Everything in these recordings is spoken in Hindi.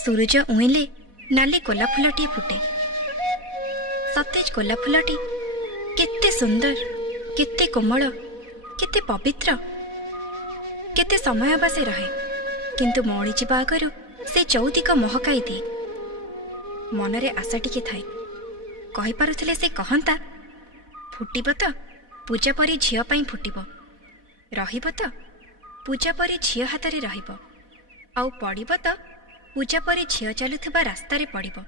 सूरज उइले नाली गोला फुलटी फुटे। सतेज गोला फुलटी केते सुंदर, केते कोमल, केते पवित्र। केते समय बसे रहे किंतु मौड़ी जावा आगरु से चौदिक महकाई दिए। मनरे आशा टिके थाए। कहि पारुथिले से कहंता, फुटिब तो पूजा परी झियो पाई फुटिब, रहिब तो पूजा परी झियो हाथ रे रहिब, आउ पड़िब तो पूजा परी झियो चलुथिबा रास्ता रे पड़िब।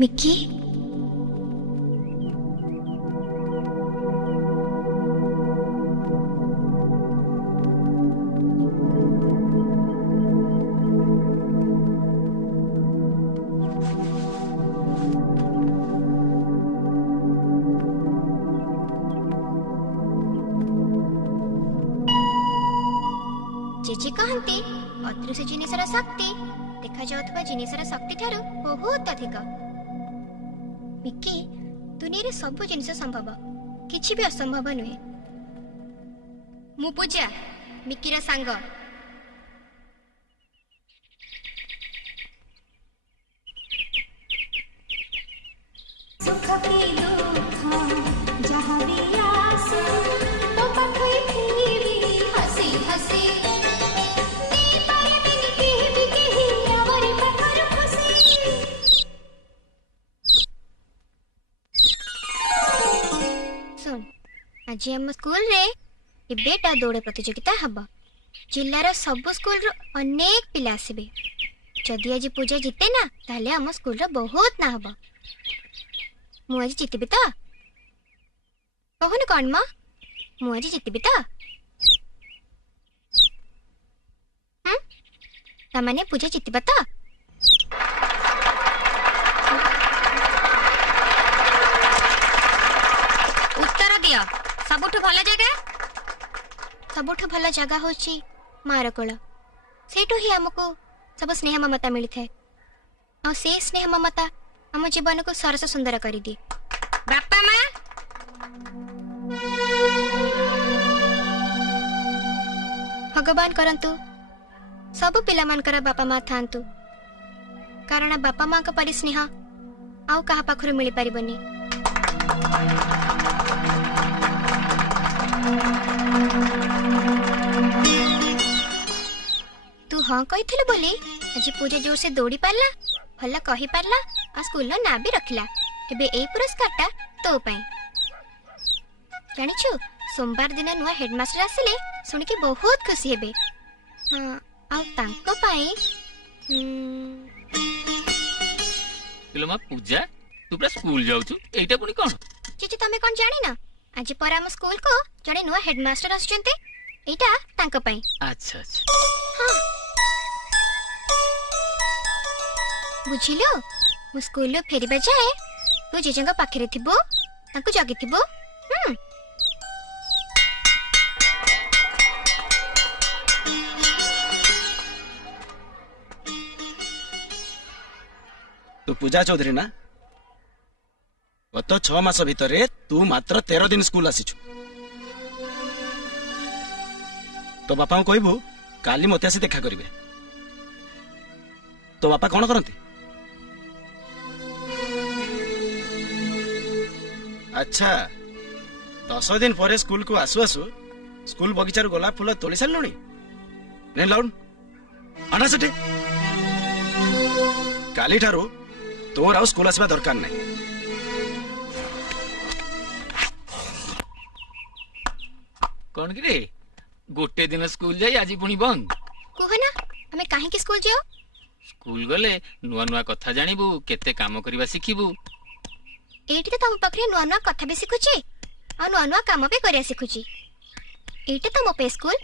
मिक्की, जेजे कहते अदृश्य जिनिसर शक्ति देखा जाउथबा जिनिसर शक्ति ठारू बहुत अधिक। मिक्की, दुनिया रे सब जिनिस संभव, किछि भी असंभव नुहे। मु पूजा मिक्की रा सांग। सुख की दुख जहाँ भी आसो तो पखई थी हसी हसी आज हम स्कूल रे एबेटा दौड़ प्रतियोगिता हबा। जिल्लार सब स्कूल रो अनेक पिला आसीबे। जदि आज पूजा जीते ना ताले हम स्कूल रो बहुत ना हबा। मु आज जीतबी तो कहन कोन मा मु आज जीतबी तो तमाने पूजा जीतबा तो उत्तर दियो। सबुठु भल जगह होची मार कोल। सेठु ही हमको सब स्नेह ममता मिली थे। और से स्नेह ममता हम जीवन को सरस सुंदर कर दी। बापा माँ भगवान करंतु सब पिला मानकर बापा माँ थांतु, कारण बापा माँ का परि स्नेह आउ कहा पाखरु मिली परिबनी। तू हाँ कही बोली आज पूजा जोर से दौड़ी पारला, भल कही पारला आ स्कूल ना भी रखला। एबे ए पुरस्कारटा तो पई। जानिछु सोमवार दिन नुआ हेडमास्टर आसिले सुनि के बहुत खुशी हेबे। हां आ तांको पई पिलमा पूजा तू पूरा स्कूल जाउछु एटा पुनी कोन? चिचि तमे कोन जानि ना आज पर हम स्कूल को जड़े नुआ हेडमास्टर आसुचंते एटा तांको पई। अच्छा अच्छा हां बुझिलो मु स्कूल लो फेरिबा जाए तू जेजेंगा पाखरे थिबो तांको जगी थिबो। तू पूजा चौधरी ना? गत 6 मास भितर तू मात्र 13 दिन स्कूल आसीछु। तो बापा को कहबू काली मते आसी देखा करिवे। तो बापा कौन करती? अच्छा 10 दिन पर स्कूल को आसु आसु स्कूल बगीचार गोलाप फूल तोली सारे नहीं लाउन आना सेठी। काली ठारू तोर आउ स्कूल आसवा दरकार नहीं। कौन कि रे गोटे दिन स्कूल जाई आज पुणी बंद कहना हमें काहे के स्कूल जाओ? स्कूल गले नुआ नुआ कथा जानिबू, केते काम करिबा सिखिबू। एठी तो तम पखरे नुआ नुआ कथा भी सिखुची आ नुआ नुआ काम भी करिया सिखुची। एठी तो मो पे स्कूल।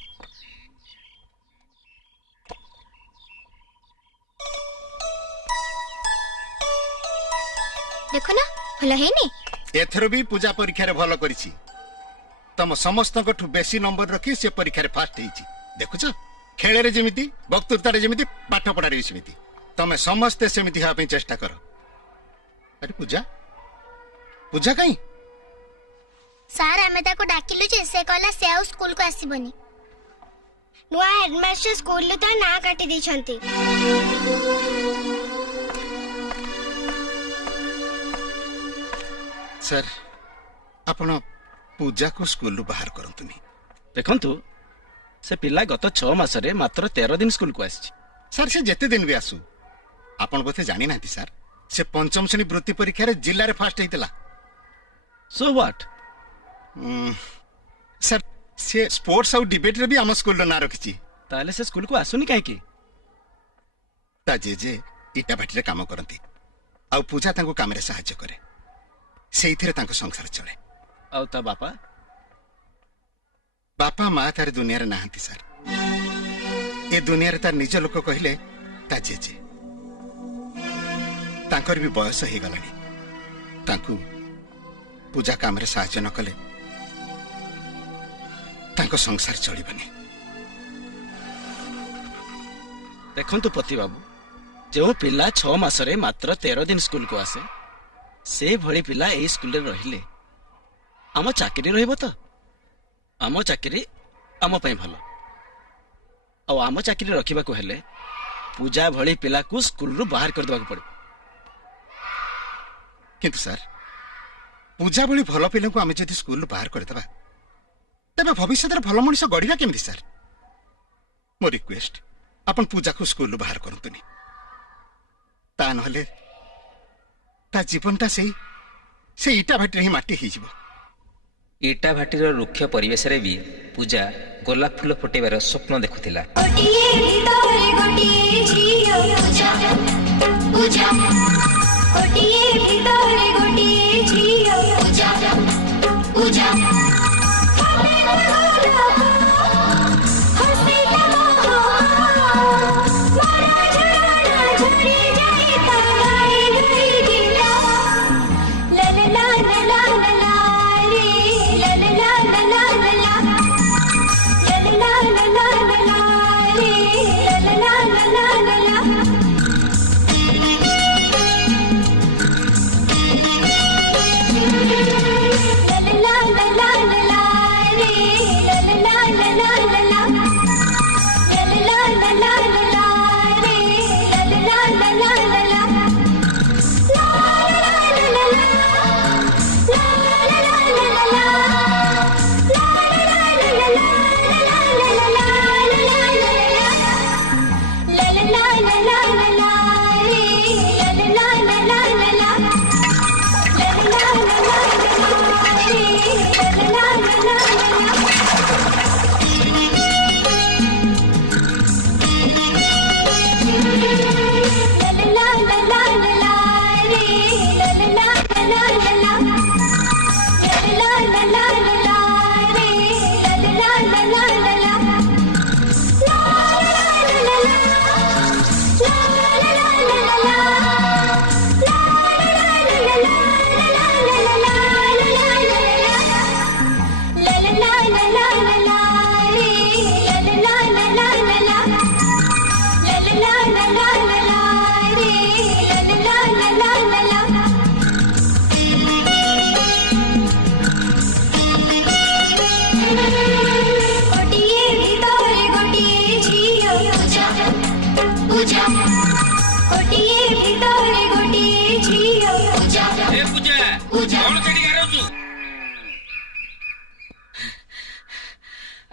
देखो ना भल हेनी। एथरो भी पूजा परीक्षा रे भल करिछि। तम समस्त को बेसी नंबर रखी से परीक्षा रे फास्ट हेछि। देखुछ खेଳରେ ଯେମିତି ବକ୍ତୃତାରେ ଯେମିତି ପାଠ ପଢାରେ ସେମିତି ତମେ ସମସ୍ତେ ସେମିତି ହେବା ପାଇଁ ଚେଷ୍ଟା କର। ଆରେ ପୂଜା ପୂଜା କାଇଁ? ସାର୍ ଆମେ ତାକୁ ଡାକିଲୁ ଯେ ସେ କହିଲା ସେ ଆଉ ସ୍କୁଲକୁ ଆସିବନି। ନୂଆ ହେଡମାଷ୍ଟର ସ୍କୁଲରୁ ତା ନାଁ କାଟି ଦେଇଛନ୍ତି। ସାର୍ ଆପଣ ପୂଜାକୁ ସ୍କୁଲରୁ ବାହାର କରନ୍ତୁନି। ଦେଖନ୍ତୁ ସେ ପିଲା ଗତ 6 ମାସରେ ମାତ୍ର 13 ଦିନ ସ୍କୁଲକୁ ଆସିଛି। ସାର୍ ସେ ଯେତେ ଦିନ ବି ଆସୁ ଆପଣ ବୋଧେ ଜାଣିନାହାନ୍ତି ସାର୍ ସେ ପଞ୍ଚମ ଶ୍ରେଣୀ ବୃତ୍ତି ପରୀକ୍ଷାରେ ଜିଲ୍ଲାରେ ଫାଷ୍ଟ ହେଇଥିଲା। So what? ସାର୍ ସେ ସ୍ପୋର୍ଟସ ଆଉ ଡିବେଟରେ ବି ଆମ ସ୍କୁଲର ନାଁ ରଖିଛି। ତାହେଲେ ସେ ସ୍କୁଲକୁ ଆସୁନି କାହିଁକି? ତା ଜେଜେ ଇଟା ଭାଟିରେ କାମ କରନ୍ତି ଆଉ ପୂଜା ତାଙ୍କୁ କାମରେ ସାହାଯ୍ୟ କରେ। ସେଇଥିରେ ତାଙ୍କ ସଂସାର ଚଳେ। ଆଉ ତା ବାପା? ବାପା ମା ତାର ଦୁନିଆରେ ନାହାନ୍ତି ସାର୍। ଏ ଦୁନିଆରେ ତାର ନିଜ ଲୋକ କହିଲେ ତା ଜେଜେ। ତାଙ୍କର ବି ବୟସ ହେଇଗଲାଣି। ତାଙ୍କୁ ପୂଜା କାମରେ ସାହାଯ୍ୟ ନ କଲେ ତାଙ୍କ ସଂସାର ଚଳିବନି। ଦେଖନ୍ତୁ ପତି ବାବୁ, ଯେଉଁ ପିଲା 6 ମାସରେ ମାତ୍ର 13 ଦିନ ସ୍କୁଲକୁ ଆସେ ସେଭଳି ପିଲା ଏଇ ସ୍କୁଲରେ ରହିଲେ ଆମ ଚାକିରି ରହିବ ତ? ଆମ ଚାକିରି ଆମ ପାଇଁ ଭଲ। ଆଉ ଆମ ଚାକିରି ରଖିବାକୁ ହେଲେ ପୂଜା ଭଳି ପିଲାକୁ ସ୍କୁଲରୁ ବାହାର କରିଦେବାକୁ ପଡିବ। କିନ୍ତୁ ସାର୍ ପୂଜା ଭଳି ଭଲ ପିଲାଙ୍କୁ ଆମେ ଯଦି ସ୍କୁଲରୁ ବାହାର କରିଦେବା ତେବେ ଭବିଷ୍ୟତରେ ଭଲ ମଣିଷ ଗଢିବା କେମିତି ସାର୍? ମୋ ରିକ୍ୱେଷ୍ଟ ଆପଣ ପୂଜାକୁ ସ୍କୁଲରୁ ବାହାର କରନ୍ତୁନି। ତା ନହେଲେ ତା ଜୀବନଟା ସେଇ ଇଟା ଭାଟିରେ ହିଁ ମାଟି ହେଇଯିବ। ଇଟା ଭାଟିର ରୁକ୍ଷ ପରିବେଶରେ ବି ପୂଜା ଗୋଲାପ ଫୁଲ ଫୁଟେଇବାର ସ୍ୱପ୍ନ ଦେଖୁଥିଲା। ଗୋଟିଏ ଭିତରେ ଗୋଟିଏ ଝିଅ ପୂଜା ପୂଜା ଗୋଟିଏ ଭିତରେ ଗୋଟିଏ ଝିଅ ପୂଜା ପୂଜା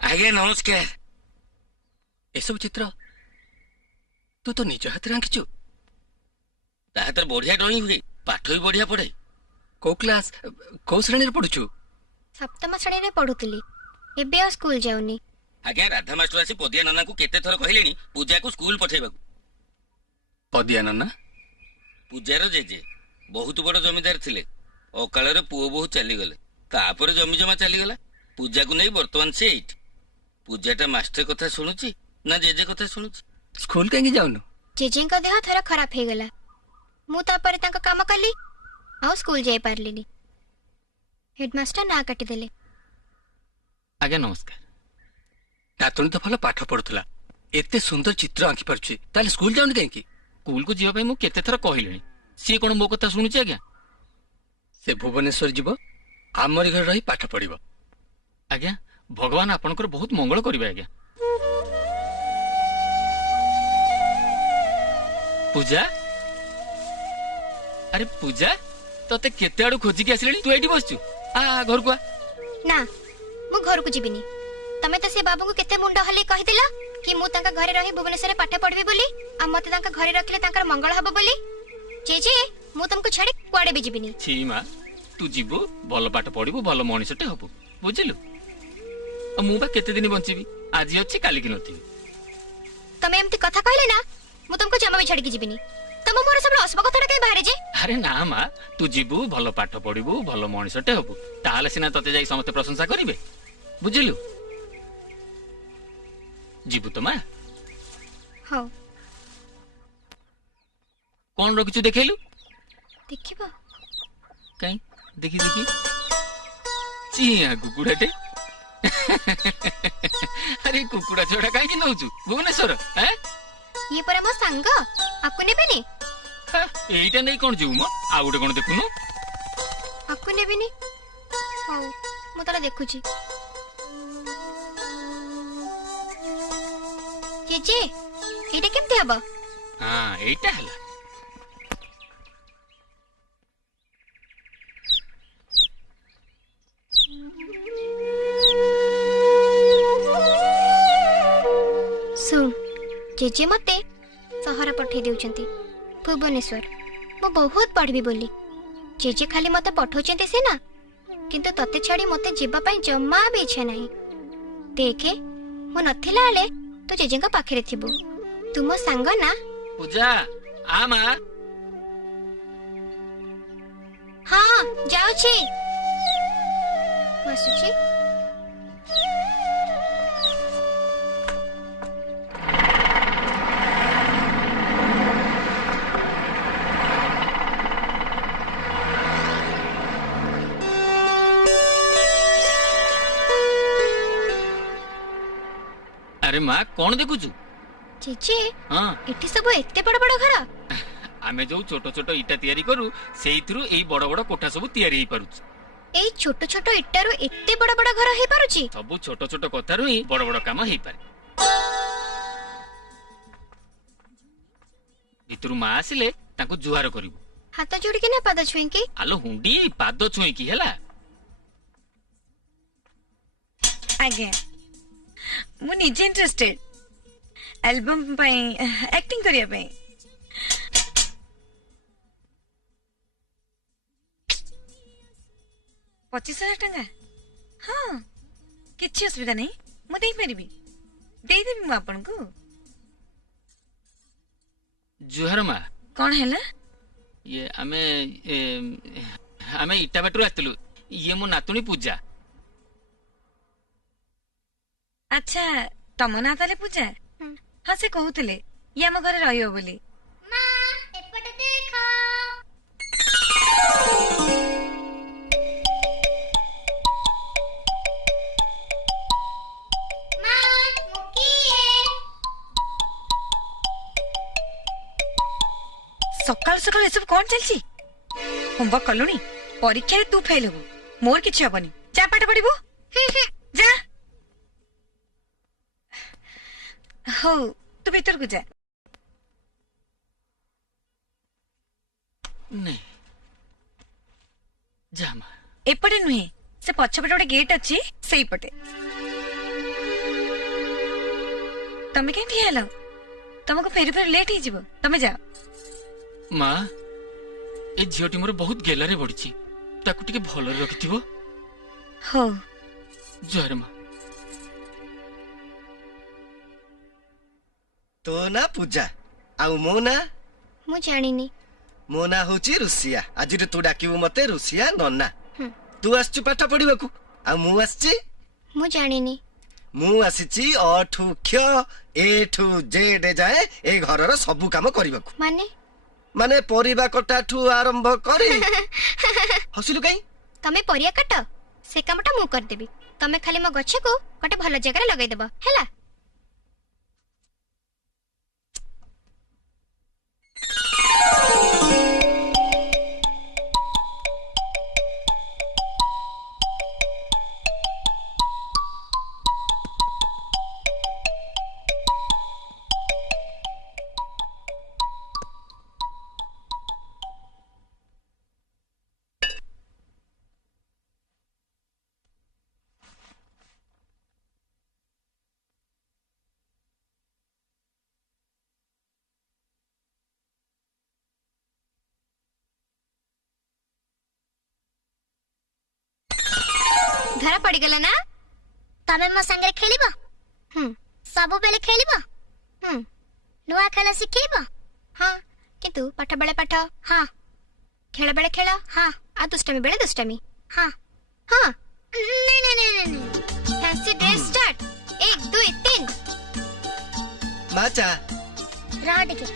ଆଜ୍ଞା ନମସ୍କାର। ଏସବୁ ଚିତ୍ର ତୁ ତ ନିଜ ହାତରେ ଆଙ୍କିଛୁ? ତା ହାତରେ ବଢିଆ ଡ୍ରଇଂ ହୁଏ, ପାଠ ବି ବଢିଆ ପଢେ। କୋଉ କ୍ଲାସ, କୋଉ ଶ୍ରେଣୀରେ ପଢୁଛୁ? 7ମ ଶ୍ରେଣୀରେ ପଢୁଥିଲି, ଏବେ ଆଉ ସ୍କୁଲ ଯାଉନି। ଆଜ୍ଞା ରାଧା ମାଷ୍ଟର ଆସି ପଦିଆ ନନାଙ୍କୁ କେତେ ଥର କହିଲେଣି ପୂଜାକୁ ସ୍କୁଲ ପଠେଇବାକୁ। ପଦିଆ ନନା ପୂଜାର ଜେଜେ ବହୁତ ବଡ ଜମିଦାର ଥିଲେ। ଅକାଳରେ ପୁଅ ବୋହୁ ଚାଲିଗଲେ, ତାପରେ ଜମି ଜମା ଚାଲିଗଲା। ପୂଜାକୁ ନେଇ ବର୍ତ୍ତମାନ ସେ ଏଇଠି। ପୂଜାଟା ମାଷ୍ଟର କଥା ଶୁଣୁଛି ନା ଜେଜେ କଥା ଶୁଣୁଛି? ସ୍କୁଲ କାହିଁକି ଯାଉନୁ? ଜେଜେଙ୍କ ଦେହ ଥରେ ଖରାପ ହେଇଗଲା, ମୁଁ ତାପରେ ତାଙ୍କ କାମ କଲି, ଆଉ ସ୍କୁଲ ଯାଇପାରିଲିନି। ହେଡମାଷ୍ଟର ନାଁ କାଟିଦେଲେ। ଆଜ୍ଞା ନମସ୍କାର। ନାତୁଣୀ ତ ଭଲ ପାଠ ପଢୁଥିଲା, एते सुंदर चित्र आंकी पारुछे ताले स्कूल जाउनी काहेकि स्कूल को जीवा मु केते थर कहलिनी सी कोन मो कथा सुनुची आज्ञा से भुवनेश्वर जीव आमरी घर रही पाठ पढ़िबो आज्ञा भगवान आपनकर बहुत मंगल करिबे आज्ञा पूजा अरे पूजा तते केते आडू खोजी के आसिलेनी तू एठी बसचू आ घर को आ ना मु घर को जीविनी तमे तो से बाबू को केते मुंडा हले कहि दिला कि मु तांका घरे रही भुवनेश्वर रे पाठ पढ़बी बोली आ मते तांका घरे रखले तांकर मंगल हबो बोली जे मु तुमको छाड़ी कुआडे भी जीविनी छी मां तू जीवो भल पाठ पढ़िबो भल मनिषटे हबो बुझिलु आ मु बा केते दिन बंचीबी आज अछि काली कि नथि तमे एमती कथा कहले ना मु तुमको जमा भी छाड़ी के जीविनी तम मोर सब असब कथाटा कई बाहरे जे अरे ना मां तू जीवो भल पाठ पढ़िबो भल मनिषटे हबो ताले सिना तते जाई समते प्रशंसा करिवे बुझिलु जीवु तो मां हो कौन रखिछु देखेलु देखिबो कहीं देखी देखी चिया कुकुड़ाटे अरे कुकुड़ा छोड़ा कहीं नौचु भुवनेश्वर हैं ये पर मो संग आपको नेबेनी एइटा नहीं कौन जीव मो आ गोटे कौन देखुनु आपको नेबेनी हो मु तला देखुची जे एटा केमते हबो हां एइटा हला सुन जेजे मते सहर पठे देउचंती भुवनेश्वर मो बहुत पढ़बी बोली जेजे खाली मते पठौचंती से ना किंतु तते छाड़ी मते जीवा पई जम्मा भी इच्छा नहीं देखे मो नथिला आले तो जेजेंका पाखरे थिबो तुम संग ना पूजा आ मां हाँ जाउची बसुची अरे मां कौन देखुचु जेजे हां एठी सब एते बड़ बड़ घर आमे जो छोटो छोटो इटा तयारी करू सेइथरु एई बड़ बड़ कोठा सब तयारी हेई पारुछ एई छोटो छोटो इट्टारो एते बड़ बड़ घर हे पारुची सब छोटो छोटो कथारु ही बड़ बड़ काम हेई पारे भितरु मां आसिले ताको जुहार करिवु हाथ जोड़ी के ना पाद छुई के आलो हुंडी पाद छुई की हैला आज्ञा मु निजे इंटरेस्टेड एल्बम पई एक्टिंग करिया पई 25,000 टंका हाँ किछि असुविधा नहीं मु देई परिबी देई देबी मु आपन को जुहार मां कौन हैला ये आमे इटा बाटू आतलु ये मो नातुनी पूजा अच्छा तम ना ताले पूजा हाँ से कहूतले ये आम घरे रहियो बोली मां एपटे देखो मां मुकिए सकाल सकाल ये सब कौन चलची होमवर्क कलुनी परीक्षा रे तू फेल हो मोर किछि हबनी जा पाठ पढिबो जा हो तू भीतर को जा नहीं जा मां एपटे नुहे से पछपटे गोटे गेट अच्छी सेई पटे तमे के ठिया हेलो तुमको फेरी फेरी लेट ही जीवो तमे जा मां ए झियोटी मोर बहुत गेलारे बढिछि ताकू टिके भलरे रखिथिबो हो जुहार मां तो ना पूजा आउ मो ना मु जानिनी मो ना होची रुसिया आज तू डाकिबु मते रुसिया नन्ना तू आछू पाठ पढिबाकू आ मु आछी मु जानिनी मु आसीची अ ठु क्ष ए ठु जेड जाए ए घरर सब काम करिबाकू माने माने परिबा कटा ठु आरंभ करी हसिलु काई तमे परिया काट से कामटा मु कर देबी तमे खाली मो गछ को गोटे भल जगह लगाई देबो हैला पड़गला ना तमे मो संगे खेलिबो सब बेले खेलिबो नुआ खेल शिखेइबो हाँ किंतु पाठ बेले पाठ हाँ खेल बेले खेल हाँ आ दुष्टमी बेले दुष्टमी हाँ हाँ नहीं नहीं नहीं नहीं फैंसी ड्रेस स्टार्ट 1 2 3 माचा रह टिके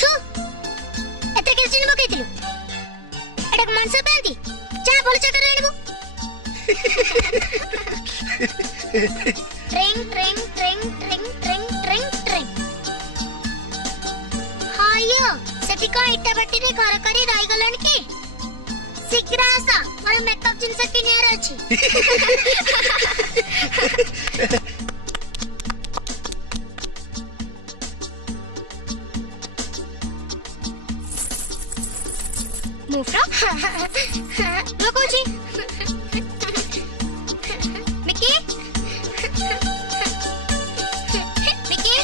थू एते के चिन्ह मकैतिलु एटा मानस पेंती जा बोल चकर आनिबो ट्रेंग ट्रेंग ट्रेंग ट्रेंग ट्रेंग ट्रेंग ट्रेंग हायो सेठी को इटा बट्टी रे घर करी रही गलन की शीघ्र आसा मोर मेकअप जिंस किनियार अछि मुफ्रा लोकोजी मिकी मिकी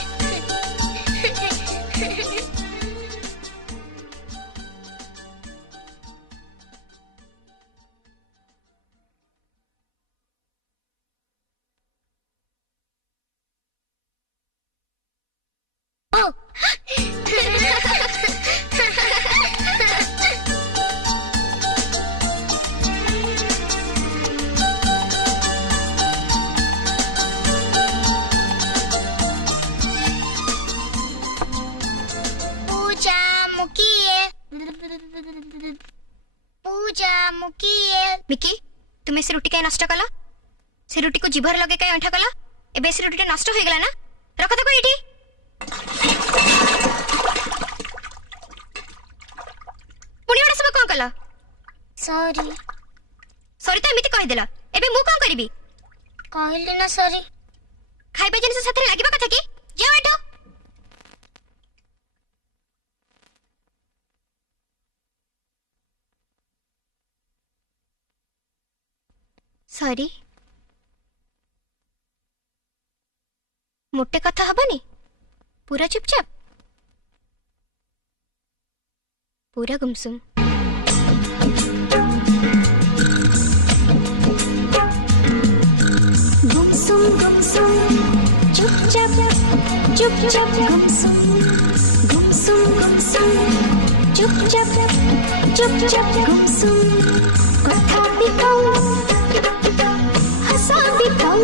ओ पूजा मुकिए मिकी तुमे से रोटी कहीं नष्ट कला से रोटी को जीभर लगे कहीं अंठा कला एबे से रोटी नष्ट हो गला ना रख तो कोई एठी पुणी वाला सब कौन कला सॉरी सॉरी तो एमिति कहि देला एबे मु कोन करबी कहली ना सॉरी खाइबा जिनिस साथे लागिबा कथा की जाओ एठो सॉरी मोटे कथा हबनी पूरा चुपचाप पूरा गुमसुम गुमसुम गुमसुम चुपचाप चुपचाप गुमसुम गुमसुम गुमसुम चुपचाप चुपचाप गुमसुम कथा बिकाऊ हंसा बिकाऊ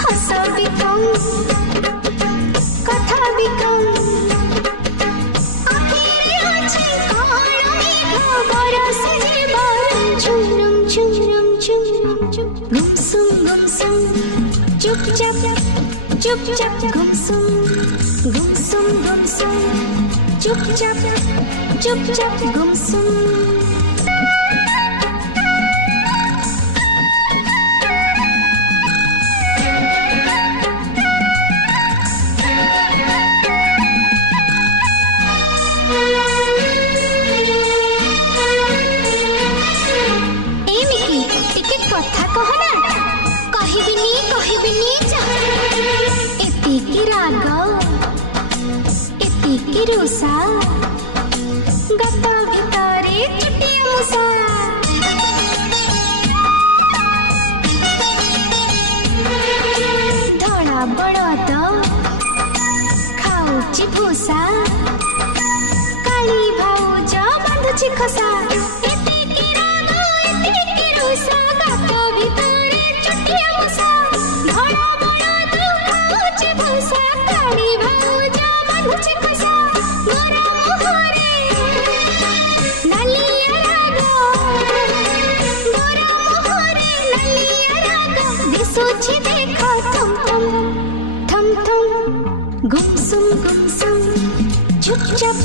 हंसा बिकाऊ कथा बिकाऊ आखिर আছে কার মেঘা বরস জীবন ঝুমরুম ঝুমরুম ঝুমরুম গুমসুম গুমসুম চুপচাপ চুপচাপ গুমসুম গুমসুম গুমসুম চুপচাপ চুপচাপ গুমসুম रुसा गप्पा भितरे चुटिया मुसा धड़ा बड़द खाऊची भूसा काली भाऊज बांधुची खसा एतिकी राग एतिकी रुसा गप्पा भितरे चुटिया मुसा धड़ा बड़द खाऊची भूसा काली भाऊज बांधुची खसा सोची देखा थम थम थम थम गुमसुम गुमसुम चुपचाप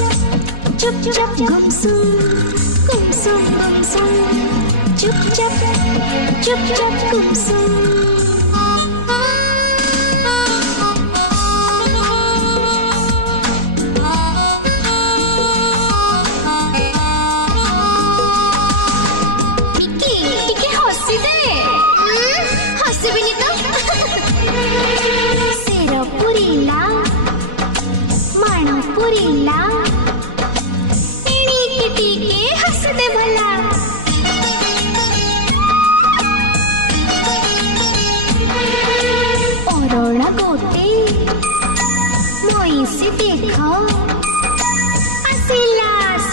चुपचाप गुमसुम गुमसुम गुमसुम चुपचाप चुपचाप गुमसुम Sera purila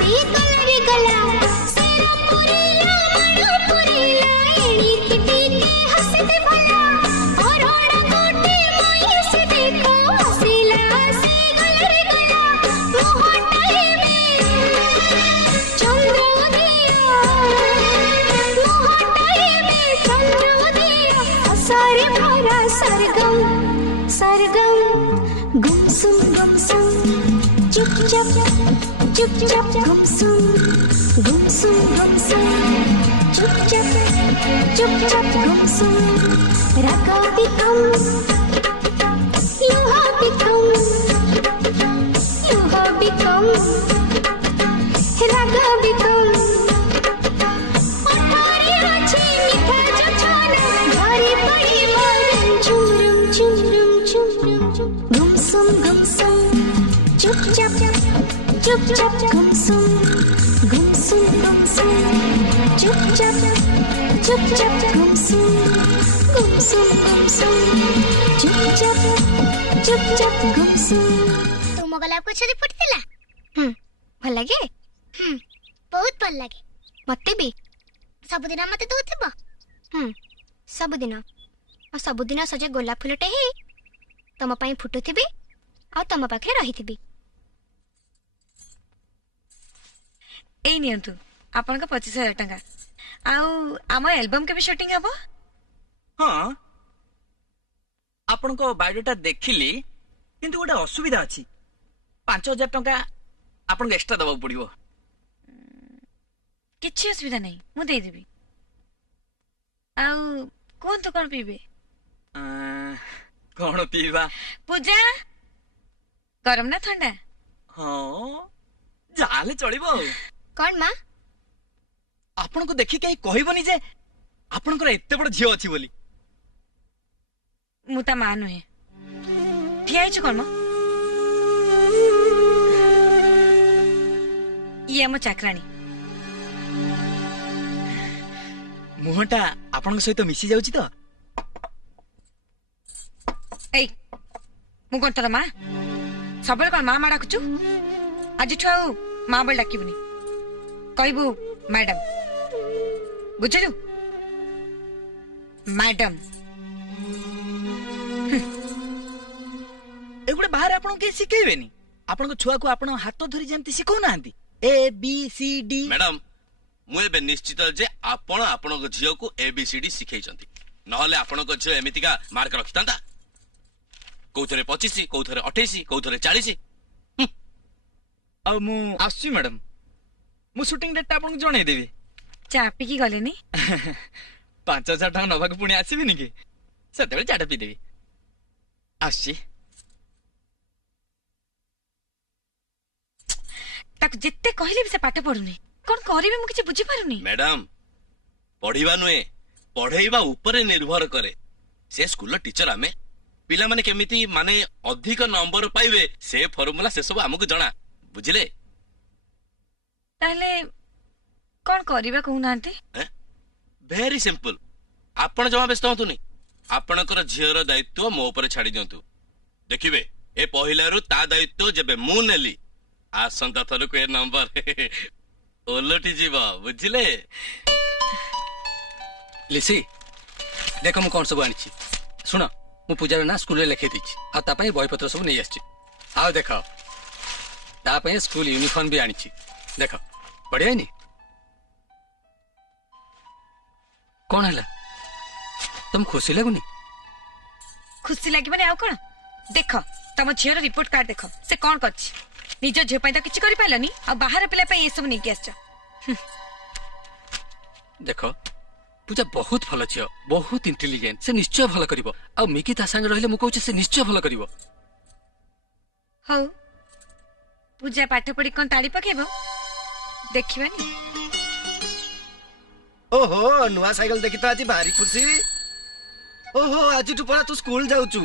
आसी गला रे गला सेरा पुरीला मनो पुरीला एड़ी किटी के हंसते भला और ओड़ा गोटे मोई से देखो हसीला आसी गला रे गला मोहटाए में चंद्रोदया मोहटाए में चंद्रोदया सारे भरा सरगम सरगम गुमसुम चुप चुप गुमसुम गुमसुम चुप चुप गुमसुम रकाबिकम युहाबिकम युहाबिकम रकाबिकम अठारे आछे मिठा जछाना घरे पड़ी मारन चुरुम चुरुम चुरुम गुमसुम गुमसुम चुप चुप गुमसुम गुमसुम गुमसुम चुप चुप गुमसुम गुमसुम गुमसुम चुप गुमसुम तुम गोलाप गछरे फुटिला भल लगे बहुत भल लगे मते भी सबुदिन मते दउथिबो सबुदिन सजे गोलाप फुलटे ही तुम पाई फुटुथिबी आ तुम पाखे रहिथिबी एई नियंतु आपन का 25,000 टंका आउ आम एल्बम के भी शूटिंग हबो हाँ आपण बायोडाटा देखिली किंतु गोटे असुविधा अच्छी 5,000 टंका आपन एक्स्ट्रा दबाक पड़ो किछि असुविधा नहीं मु दे देबी आउ कोन तो कोन पीबे कौन पीवा पूजा गरम ना ठंडा हाँ जाले चलिबो कौन माँ आपण को देखी कहीं कहबनी जे आपणकर एते बड़ झियो अछि बोली मु ता मा नुहे ठिया छु कोन म ये मो चाकरानी मुहटा आपण सहित मिसी जाउची तो ए मु कोन तोर मा सबले कोन मा डाकुचु आज ठुआउ मा बल डाकिबनी कहबू मैडम बुझलु मैडम एगुडे बाहर आपण के सिखेबेनी आपण को छुआ को आपण हाथ धरी जेंति सिखौ नांती A B C D madam मु एबे निश्चित जे आपण आपण को झियो को ए बी सी डी सिखैचंती नहले आपण को झियो एमितिका मार्क रखितांता कोथरे 25 कोथरे 28 कोथरे 40 अब मु आसु मैडम मु शूटिंग डेट आपन जणै देबी चापी की गले नी 5,000 टका नभा को पुणी आसीबी नी के सते बेले चाटा पी देबी आसी ताक जिते कहले भी से पाठ पढुनी कोन करिवे मु किछि बुझी पारुनी मैडम पढ़ीबा नुए पढ़ेइबा ऊपर निर्भर करे से स्कूल टीचर आमे पिला माने केमिति माने अधिक नंबर पाइबे से फार्मूला से सब हमकु जणा बुझिले ताले कोन करिबा कहू नांती वेरी सिंपल आपण जमा व्यस्त होतुनी आपणकर झियर दायित्व मो ऊपर छाड़ी दियंतु देखिबे ए पहिलारु ता दायित्व जेबे मु नेली आसंता थरु को ए नंबर ओलटी जीवा बुझिले लिसी देखो मु कोन सब आनिछि सुनो मु पूजा ना स्कूल रे लिखि दिछि आ ता पई बही पत्र सब नै आछि आओ देखो ता पई स्कूल यूनिफॉर्म भी आनिछि देखो बढ़िया नी कौन है तुम खुशी लगुनी खुशी लगी माने आउ कोन देखो तम झियर रिपोर्ट कार्ड देखो से कोन करछि निज झियो पई त किछि करि पालनी आ बाहर पिला पई ए सब नै के आछछ देखो पूजा बहुत भल झियो बहुत इंटेलिजेंट से निश्चय भल करिवो आ मिकी ता संग रहले मु कहू से निश्चय भल करिवो हौ पूजा पाठ पढ़ी कोन ताड़ी पकेबो देखिबानी ओहो नुआ साइकिल देखि तो आज भारी खुशी ओहो आज तू परा तू स्कूल जाउचू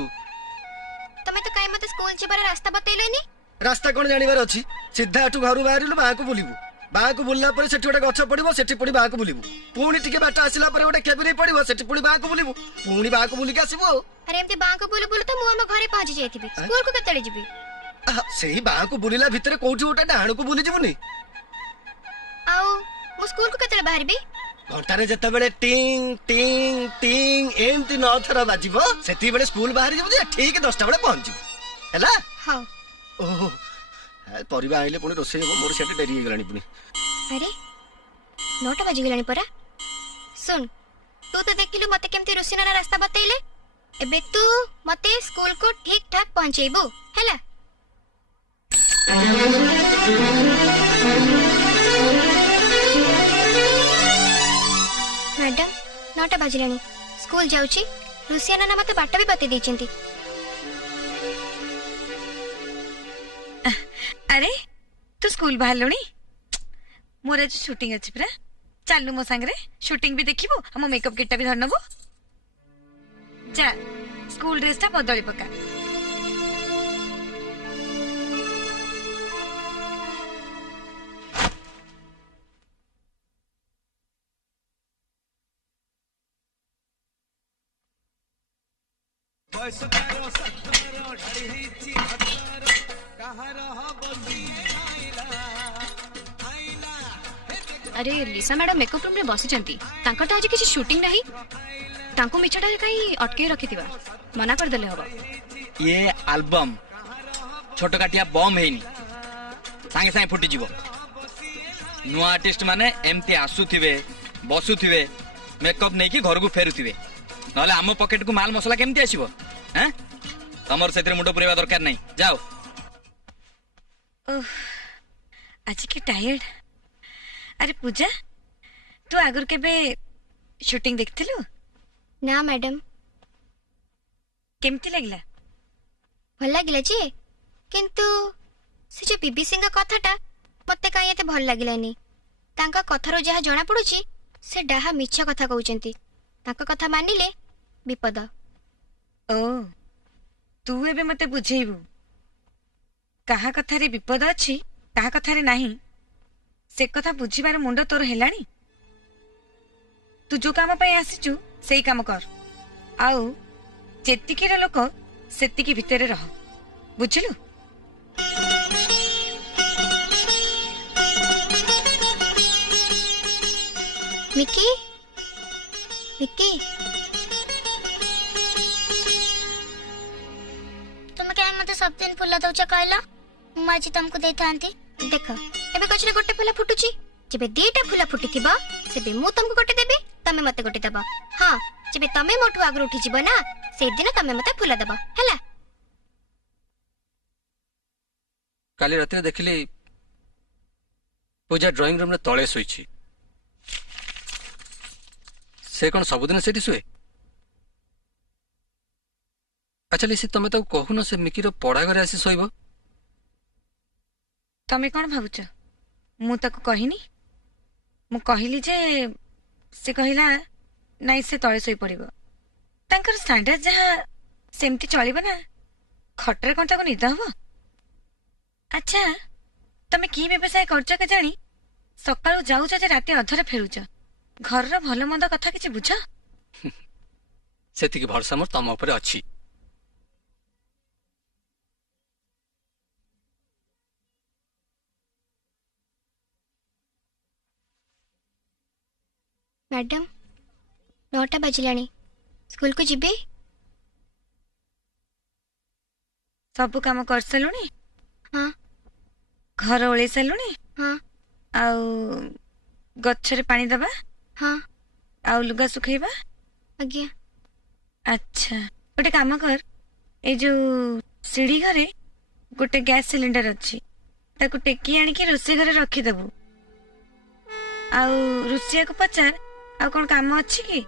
तमे तो काई मते स्कूल जेबार रास्ता बतैलोनी रास्ता कोन जानिबार अछि सीधा एठू घरु बाहरिलु बा को बुलिबु बा को बुलला पर सेठी गोटे गछ पड़िबो सेठी पड़ी बा को बुलिबु पुणी टिके बाट आसिला पर गोटे केबिने पड़िबो सेठी पुणी बा को बुलिबु पुणी बा को बुली के आसीबो अरे एमते बा को बुलु तो मु हम घरे पहुंची जाईथिबी स्कूल को केतळे जिबी सेही बा को बुलिला भितरे कोठी गोटे डाहण को बुली जिबुनी ଆଉ ମୁଁ ସ୍କୁଲକୁ କେତେବେଳେ ବାହାରିବି? ଘଣ୍ଟାରେ ଯେତେବେଳେ ଟିଂ ଟିଂ ଟିଂ ଏମିତି 9 ଥର ବାଜିବ ସେତିକିବେଳେ ସ୍କୁଲ ବାହାରି ଯିବୁ ଯେ ଠିକ 10ଟା ବେଳେ ପହଞ୍ଚିବୁ ହେଲା। ହଉ। ଓହୋ ପରିବା ଆଣିଲେ ପୁଣି ରୋଷେଇ ହବ ମୋର ସେଠି ଡେରି ହେଇଗଲାଣି ପୁଣି। ଆରେ 9ଟା ବାଜିଗଲାଣି ପରା। ଶୁଣ ତୁ ତ ଦେଖିଲୁ ମତେ କେମିତି ରୁସିନାର ରାସ୍ତା ବତେଇଲେ। ଏବେ ତୁ ମତେ ସ୍କୁଲକୁ ଠିକ ଠାକ ପହଞ୍ଚେଇବୁ ହେଲା। ମ୍ୟାଡାମ 9ଟା ବାଜିଲାଣି ସ୍କୁଲ ଯାଉଛି। ରୁସିଆ ନାନା ମତେ ବାଟ ବି ବତେଇ ଦେଇଛନ୍ତି। ଆରେ ତୁ ସ୍କୁଲ ବାହାରିଲୁଣି? ମୋର ଆଜି ସୁଟିଂ ଅଛି ପରା। ଚାଲୁ ମୋ ସାଙ୍ଗରେ ସୁଟିଂ ବି ଦେଖିବୁ ଆଉ ମୋ ମେକଅପ୍ କିଟ୍ ଟା ବି ଧରି ନବୁ। ଯା ସ୍କୁଲ ଡ୍ରେସ ଟା ବଦଳି ପକା। अरे लिसा मैडम मेकअप रूम रे बसिचंती तांकर तो आज किसी शूटिंग नहीं तांको मिछटा कहीं अटके रखिथिबा मना कर देले हबो। ये एल्बम छोट काटिया बम हेनी सांगे सांगे फुटी जीवो। नुआ आर्टिस्ट माने एमती आसुथिबे बसुथिबे मेकअप नहीं कि घर को फेरुथिबे नले आम पॉकेट को माल मसला केमती आसीबो। हैं तमर सेतिर मुंडो पुरेवा दरकार नहीं जाओ। आज के टायर्ड। अरे पूजा तू आगर केबे शूटिंग देखथिलु? ना मैडम। केमती लागला? भल लागिला जे किंतु से जो बीबीसी का कथाटा मते काई एते भल लागिलानी। तांका कथारो जहा जणा पडुची से डाहा मिछ कथा कहउचंती। तांका कथा मानिले विपद। ओ तू एबे मते बुझेइबु कहा कथारे विपद अछि कहा कथारे नाही से कथा बुझीबार मुंड तोर हेलानी। तू जो काम पाई आसीचु सेई काम कर आउ जेतिकीर लोक सेतिकी भितरे रह बुझिलु। मिकी मिकी तुम क्या मते सब दिन फुल दउछ कहला मु आज तुमको देथांती। देख एबे गछरे गोटे फुला फुटुची जेबे दीटा फुला फुटिथिबा सेबे मु तुमको गोटे देबे तमे मते गोटे दबा। हां जेबे तमे मोठू आगर उठी जिवो ना से दिन तमे मते फुला दबा हैला। काली रात देखिली पूजा ड्राइंग रूम रे तळे सोईची से कौन सबुदिन सेठी शुए? अच्छा लिसी तमे तो कहून से मिकी रो पढ़ा घरे आसी सोइबो। तमे कौन भावुच मु ताको कहिनी? मु कहिली जे से कहिला नाइ से तळे सोई पड़िबो। तांकर स्टैंडर्ड जहा सेमती चलिबो ना खटरे कोन ताको निद हबो। अच्छा तमे की व्यवसाय करछ के जानी सकाळू जाउछ जे राती अधरे फेरुछ घर रो भलो मंद कथा किछि बुझ। सेति की भरसा मोर तम ऊपर अछि। मैडम 9टा बजलानी स्कूल को जिबे? सब काम कर सलुनी? हाँ घर ओळे सलुनी? हाँ आउ गच्छरे पानी दबा? हाँ आउ लुगा सुखैबा? आज्ञा। अच्छा गोटे काम कर ए जो सीढ़ी घरे गोटे गैस सिलेंडर अच्छी ताको टेकी आनिकी रोषे घरे रखी दबु। आउ रुसिया को पचार आ कौन काम अच्छी कि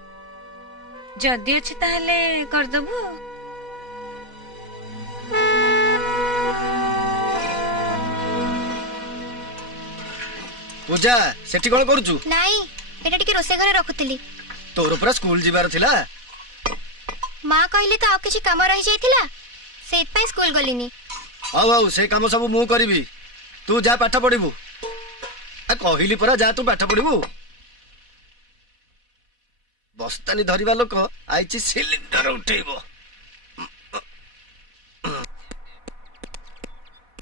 जदि अच्छी ताहले कर दबु। पूजा सेठी कोन करूचु? नाई एटा टिके रोसे घरे रखुतली। तोर पूरा स्कूल जिबार थिला। मां कहले तो आ किछि काम रहि जाइथिला सेत पय स्कूल गलिनी। हाउ हाउ से काम सब मु करबी तू जा पाठ पढिबू। आ कहिली परा जा तू पाठ पढिबू। बस्तानी धरिबा लोक आइछि सिलिंडर उठेइबो।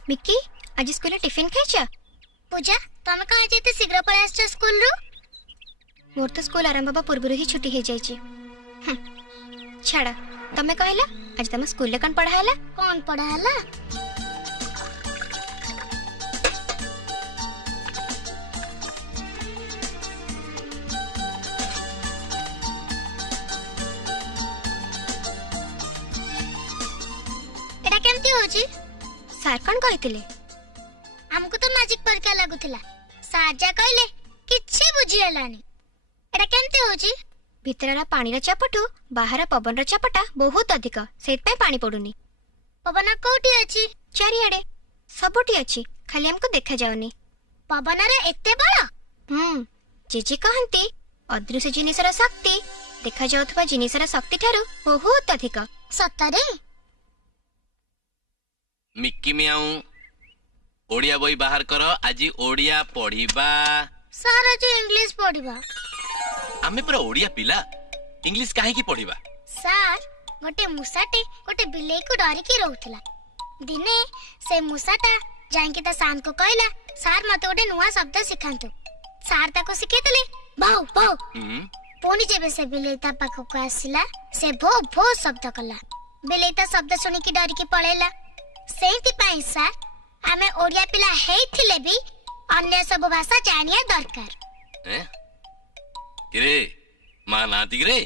मिक्की आज स्कूल टिफिन खाइछा? पूजा तमे कहाँ जेते शीघ्र पळे आछो स्कूल रू? मोर तो स्कूल आरंभ हबा पूर्व ही छुट्टी हो जाइए। छाड़ा तमे कहला आज तम स्कूल कौन पढ़ाला? कौन पढ़ाला? एटा केमती होजी? सार कौन कहितिले? हमको तो मैजिक परीक्षा लागुथिला। सार जा कहले किछि बुझी हलानी। एटा केमती होजी? भितररा पानी चापटू बाहर पवन चापटा बहुत अधिक से पानी पड़ुनी। पवन कोठी अछि? चारिआडे सबुठी अछि, खाली हमको देखा जाउनी। पवन रे एते बड़? जेजे कहंती अदृश्य जिनिसर शक्ति देखा जाउथबा जिनिसर शक्ति ठारू बहुत अधिक। सतरे? मिक्की मियाऊ ओडिया बही बाहर कर, आज ओडिया पढ़िबा। सर आज इंग्लिश पढ़िबा। आमे पर ओडिया पिला इंग्लिश काहे की पढ़िबा? सर गोटे मुसाटे गोटे बिलेई को डरी के रहउथला। दिने से मुसाटा जाइके ता शान को कहला सर मते गोटे नुवा शब्द सिखांतु। सर ताको सिखेतले भाउ भाउ। पुनी जेबे से बिलेई ता पाखो को आसिला से भो भो शब्द कला। बिलेई ता शब्द सुनी की डरी के पळेला। सेंति पाई सर आमे ओडिया पिला हेइथिले भी अन्य सब भाषा जानिया दरकार। हैं किरे मां नाती किरे?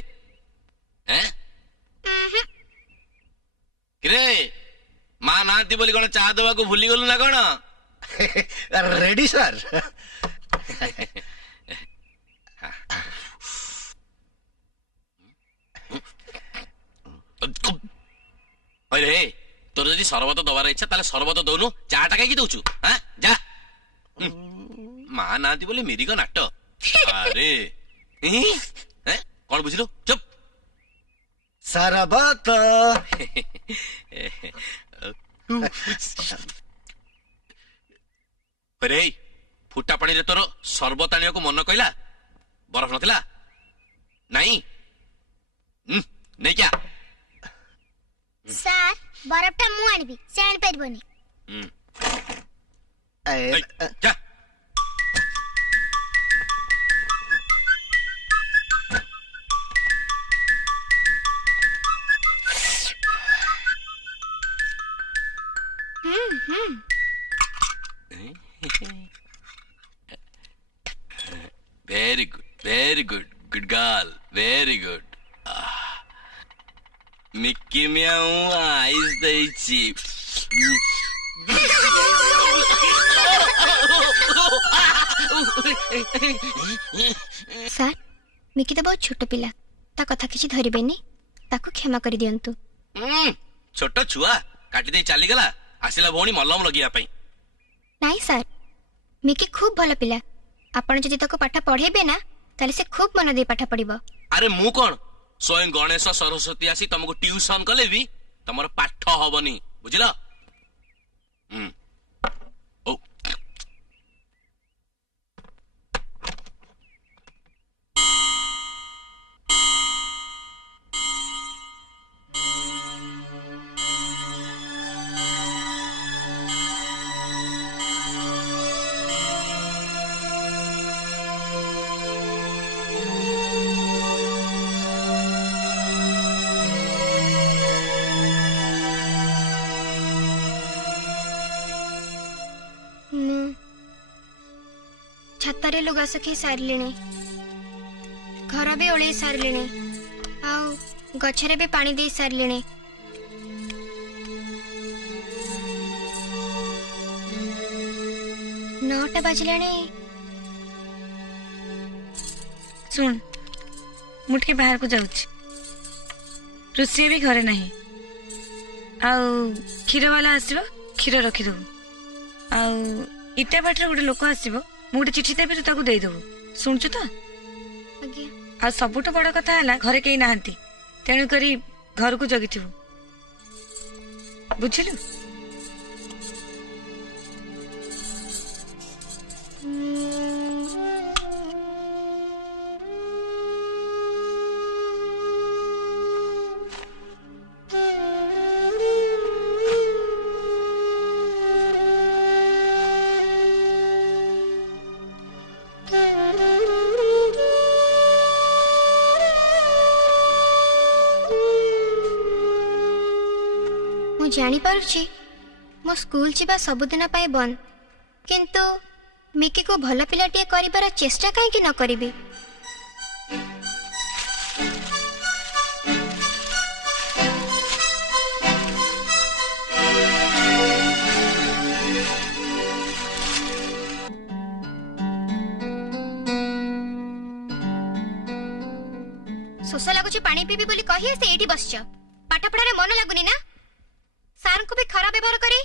हैं किरे मां नाती बोली कोन चा दवा को भूली गलु ना कोन? Ready sir. अरे तोर जदि सरबत दबार इच्छा ताले सरबत दउनु, चाटा काई की दउछु? हां जा। मां नाती बोली मेरी को नाटक। अरे हैं कौन बुझिलो? चुप। सरबत अरे फुटा पानी रे तोर सरबत आनिया को मन कहला? बरफ नथिला? नहीं नहीं क्या? सर बरफटा मु आनिबी से आनि परबोनी। जा। very good girl, very good. Mickey मियाऊ आइस देइछि। सर मिकी तो बहुत छोट पिला ता कथा किछि धरिबेनी, ताको क्षमा करि दियंतु। छोट छुआ काटी दे चली गला, आसिला भौणी मलम लगिया पई। नाही सर मिकी खूब भलो पिला, आपण जदि ताको पाठ पढेबे ना ताले से खूब मन दे पाठ पढिबो। अरे मु कोन स्वयं गणेश सरस्वती आसी तुमको ट्यूशन कले भी तमर पाठ हबनी, बुझिला? ओ छातारे लुगा सखी सारलिणी, घर भी ओले सारलिणी, आउ गछरे भी पानी दे सारलिणी। नौटा बजलाणी। सुन मुठके बाहर को जाउछि, रोषे भी घरे नहीं। आउ क्षीर वाला आसीबो, क्षीर रखी दबु। आउ इटा बाटर गोटे लोक आसीबो, मु गोटे चिठी देबी, तू ताकू दे दबु। सुनछु तो? आज्ञा। आ सबुठ बड़ कथा हला घरे केही नाहंती, तेणु करी घर को जगिथिबु, बुझिलु? जानी पारुची मो स्कूल जीवा सबुदिन पाए बंद किंतु मिकी को भल पिलाटिए करिबार चेष्टा काहे न करिबी। शोष लगुच पानी पीबी बोली कही से एठी बसछ पाठ पढ़ारे मन लगुनी ना सार को भी खराब व्यवहार करे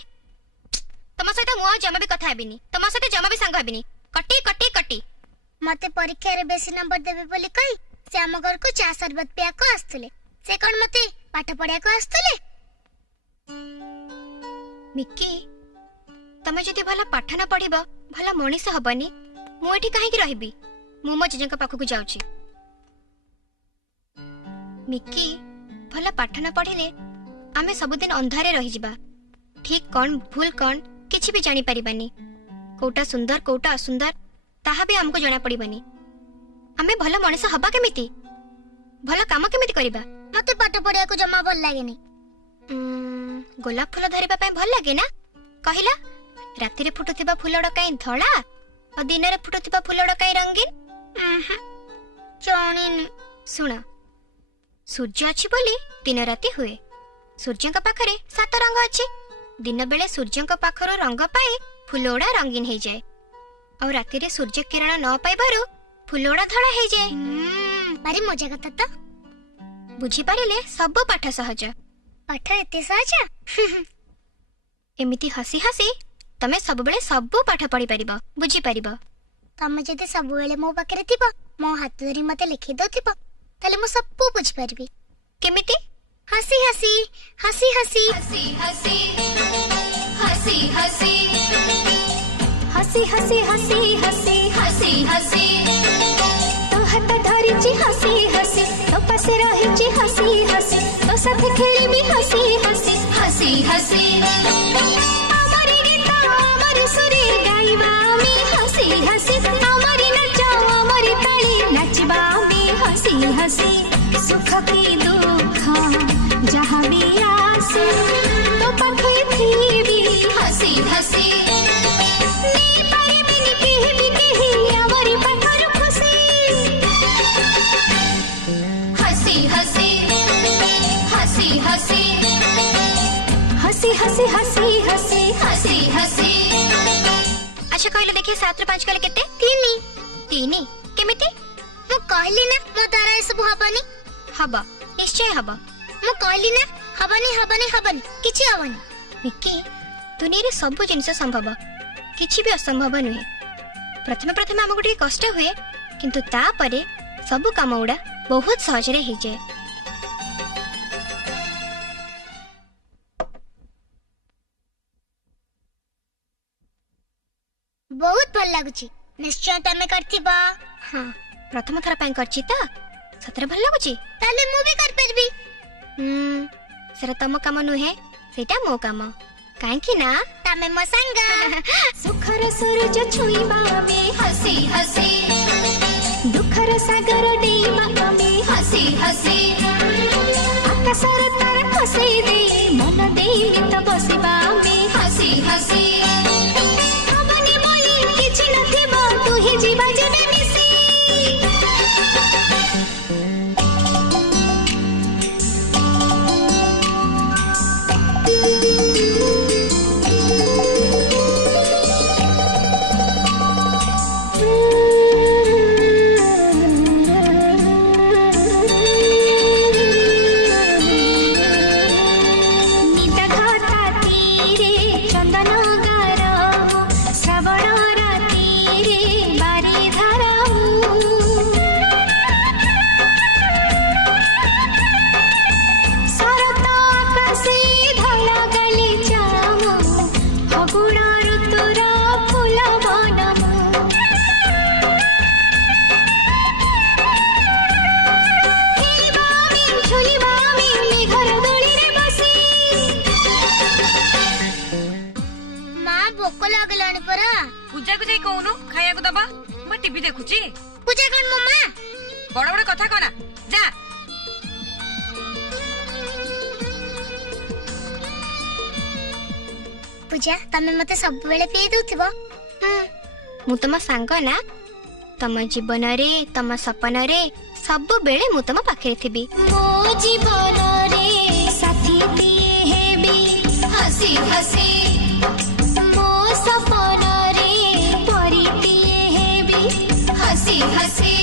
तम सहित मुआ जमा भी कथा हेबिनी तम सहित जमा भी संग हेबिनी कटी कटी कटी मते परीक्षा रे बेसी नंबर देबे बोली कही से हम घर को चा शरबत पिया को आस्तले से कोन मते पाठ पढ़िया को आस्तले। मिक्की तमे जदि भला पाठ न पढ़िबो भला मनीष हबनी मु एठी काहे की रहिबी मु मो जीजन पाख को जाउची। मिक्की भला पाठ न पढ़िले आमे सबुदिन अंधारे रही जिबा ठीक कौन भूल कौन किछि भी जानी परिबानी कोटा सुंदर कोटा असुंदर ताहा भी हमको जाना पड़िबानी आमे भला मनीष हबा केमिति भला काम केमिति करिबा। मते पाठ पढ़िया को जमा भल लागेनी गोलाप फूल धरिबा पय भल लागे ना कहिला राति रे फुटुथिबा फूलड़ काई धळा और दिन रे फुटुथिबा फूलड़ काई रंगीन जानिनी। सुना सूर्य अछि बोली दिन राति हुए सूर्य का पाखरे सात रंग अछि दिन बेले सूर्य का पाखरो रंग पाए फूलोड़ा रंगीन हो जाए और राति रे सूर्य किरण न पाइबारु फूलोड़ा धड़ा हो जाए। भारी मजा कथा तो बुझी पारिले सब पाठ सहज पाठ एते सहज एमिति हसी हसी तमे सब बेले सब पाठ पढ़ी परिबा बुझी परिबा। तमे जदि सब बेले मो पाखरे थिबा मो हाथ धरी मते लिखि दोथिबा ताले मो सब बुझी परबी केमिति हसी हसी हसी हसी हसी हसी हसी हसी हसी हसी हसी हसी हसी हसी तो हाथ धरिची हसी हसी तो पासे रहिची हसी हसी तो साथ खेलिबी हसी हसी हसी हसी हमारी गीत हमारी सुरी गाइबा में हसी हसी हमारी नाच हमारी ताली नाचबा में हसी हसी सुख की दुख जहाँ भी आसे तो पाखे थी भी हसी हसी नी पारे बिनी केही हमारी पाखर खुशी हसी हसी हसी हसी हसी हसी हसी हसी हसी हसी। अच्छा कहले देखिए 7 ରୁ 5 कले केते तीनी तीनी केमिति मु कहली ना मो तारा ए सब हबनी हबा निश्चय हबा मु कहली ना हबनी हबनी हबनी किछि हबनी। मिक्की दुनिया रे सब जिनिस संभव किछि भी असंभव नुहे प्रथमे प्रथमे हमको टिके कष्ट हुए किंतु ता परे सब काम उडा बहुत सहज रे हे जाए। बहुत भल लागुची निश्चय तमे करथिबा। हां प्रथम थर पय करछि त सतरे भल लागुची ताले मु भी कर परबी सेरा तम काम नुहे सेटा मो काम काहे कि ना तमे मो संग सुखर सूरज छुईबा में हसी हसी दुखर सागर डीबा में हसी हसी आकाशर तार खसे दे मन दे गीत बसिबा में हसी हसी हबनी बोली किछि नथिबा तू ही जीवा जेबे मिसी पूजा को जाई कहूनु खाया को दबा मैं टीवी देखुची पूजा कौन मम्मा बड़ बड़ कथा कहना जा पूजा तमे मते सब बेले पी दउथिबो मु तम सांग ना तम जीवन रे तम सपन रे सब बेले मु तम पाखे थिबी मो जीवन रे साथी दिए हेबी हसी हसी मो सपन रे परी दिए हेबी हसी हसी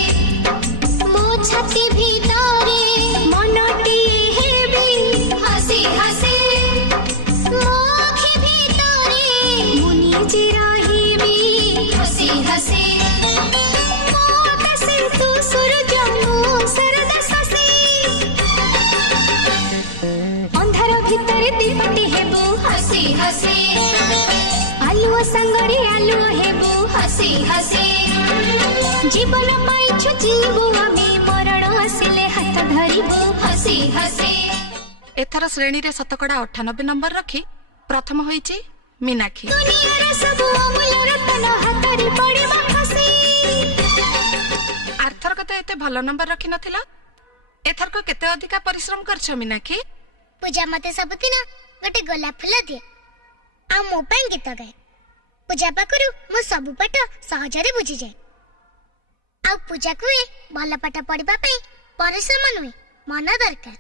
मो छाती भीतरे मनटी हेबी हसी हसी मो आँखि भीतरे मु निजे रहिबी हसी हसी मो आकाशे तू सूरज मु शरद शशि अंधार भीतरे दीपटी हेबू हसी हसी आलुओ संगड़ी आलुओ हेबू हसी हसी जीवन पाइछु जीवु आमे मरण आसिले हाथ धरिबू हसी हसी एथर श्रेणी रे शतकड़ा 98 नंबर रखी प्रथम होईची मीनाक्षी। दुनियार सब अमूल्य रत्न हातरे पड़िबा खसी आर्थर कते एते भलो नंबर रखी नथिला एथर को केते अधिका परिश्रम करछ मीनाक्षी। पूजा मते सबदिन गोटे गोलाप फूल दिए आ मो ପାଇଁ गीत गाए पूजा पाखरु मो सब पाठ सहजरे बुझी जाए आ पूजा कुए भल पाठ पढ़िबा ପାଇଁ परिश्रम नुहे मन दरकार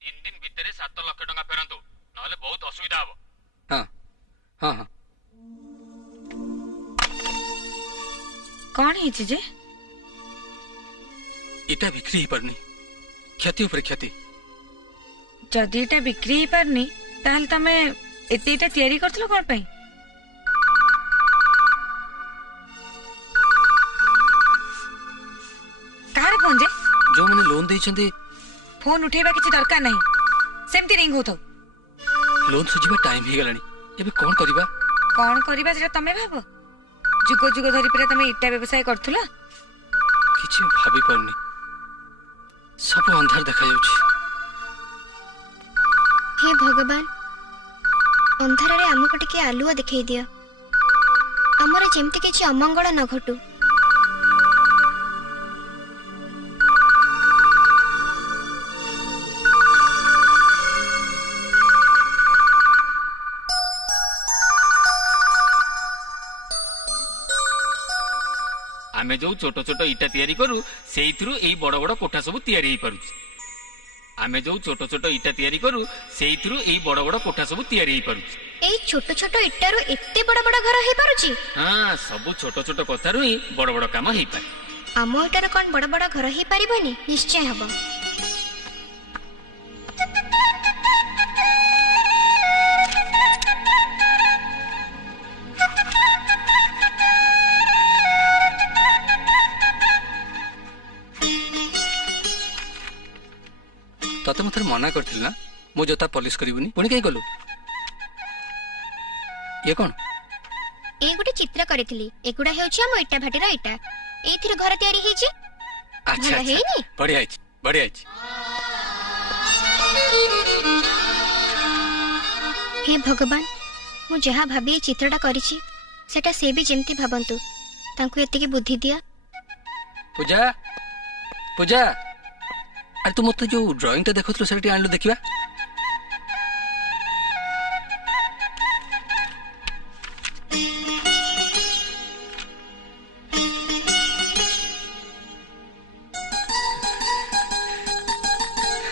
3 दिन भितरे 7 लाख टका फेरंतु नहले बहुत असुविधा हबो। हाँ हाँ हाँ कौन है जे इटा बिक्री ही परनी क्षति ऊपर क्षति जदि एटा बिक्री ही पारनी ताहले तमे एतेटा तयारी करथलो कोन पई कार फोन जे जो मैंने लोन देइछंती फोन उठेबा किछि दरकार नहीं सेमती रिंग होतो लोन सुझिबा टाइम ही गलानी एबे कोन करबा कौन करबा जे तमे भाबो जुग जुग धरि परे तमे इटा व्यवसाय करथुला किछि भाबी परनी सब अंधार देखा जाउछि। हे भगवान अंधार रे हमको टिके आलुओ दिखाई दिया हमर जेमती किछि अमंगल न घटू आमे जो छोट छोट इटा तैयारी करू सेइथरु एई बड़ बड़ कोठा सब तैयारी हेई पारुछि। आमे जो छोट छोट इटा तैयारी करू सेइथरु एई बड़ बड़ कोठा सब तैयारी हेई पारुछि। एई छोट छोट इट्टारो एत्ते बड़ बड़ घर हेई पारुछि हां सब छोट छोट कथारु ही बड़ बड़ काम हेई पारे। आमो इटारो कोन बड़ बड़ घर हेई परिबनी निश्चय हबो तते मथर मना करथिल ना मो जोता पॉलिश करिवनी पुणी कई कलु ये कोन ए गुटे चित्र करितली एगुडा हेउछि हम इटा भाटीर इटा एथिर घर तयारी हेछि अच्छा भला हेइनी बढ़िया अछि बढ़िया अछि। हे भगवान मु जहा भाबी ए चित्रटा करिछि सेटा से भी जेमती भाबंतु तांकु एतिके बुद्धि दिया। पूजा पूजा अरे तू मत जो ड्राइंग ता देखथलो सेठी आनलो देखिबा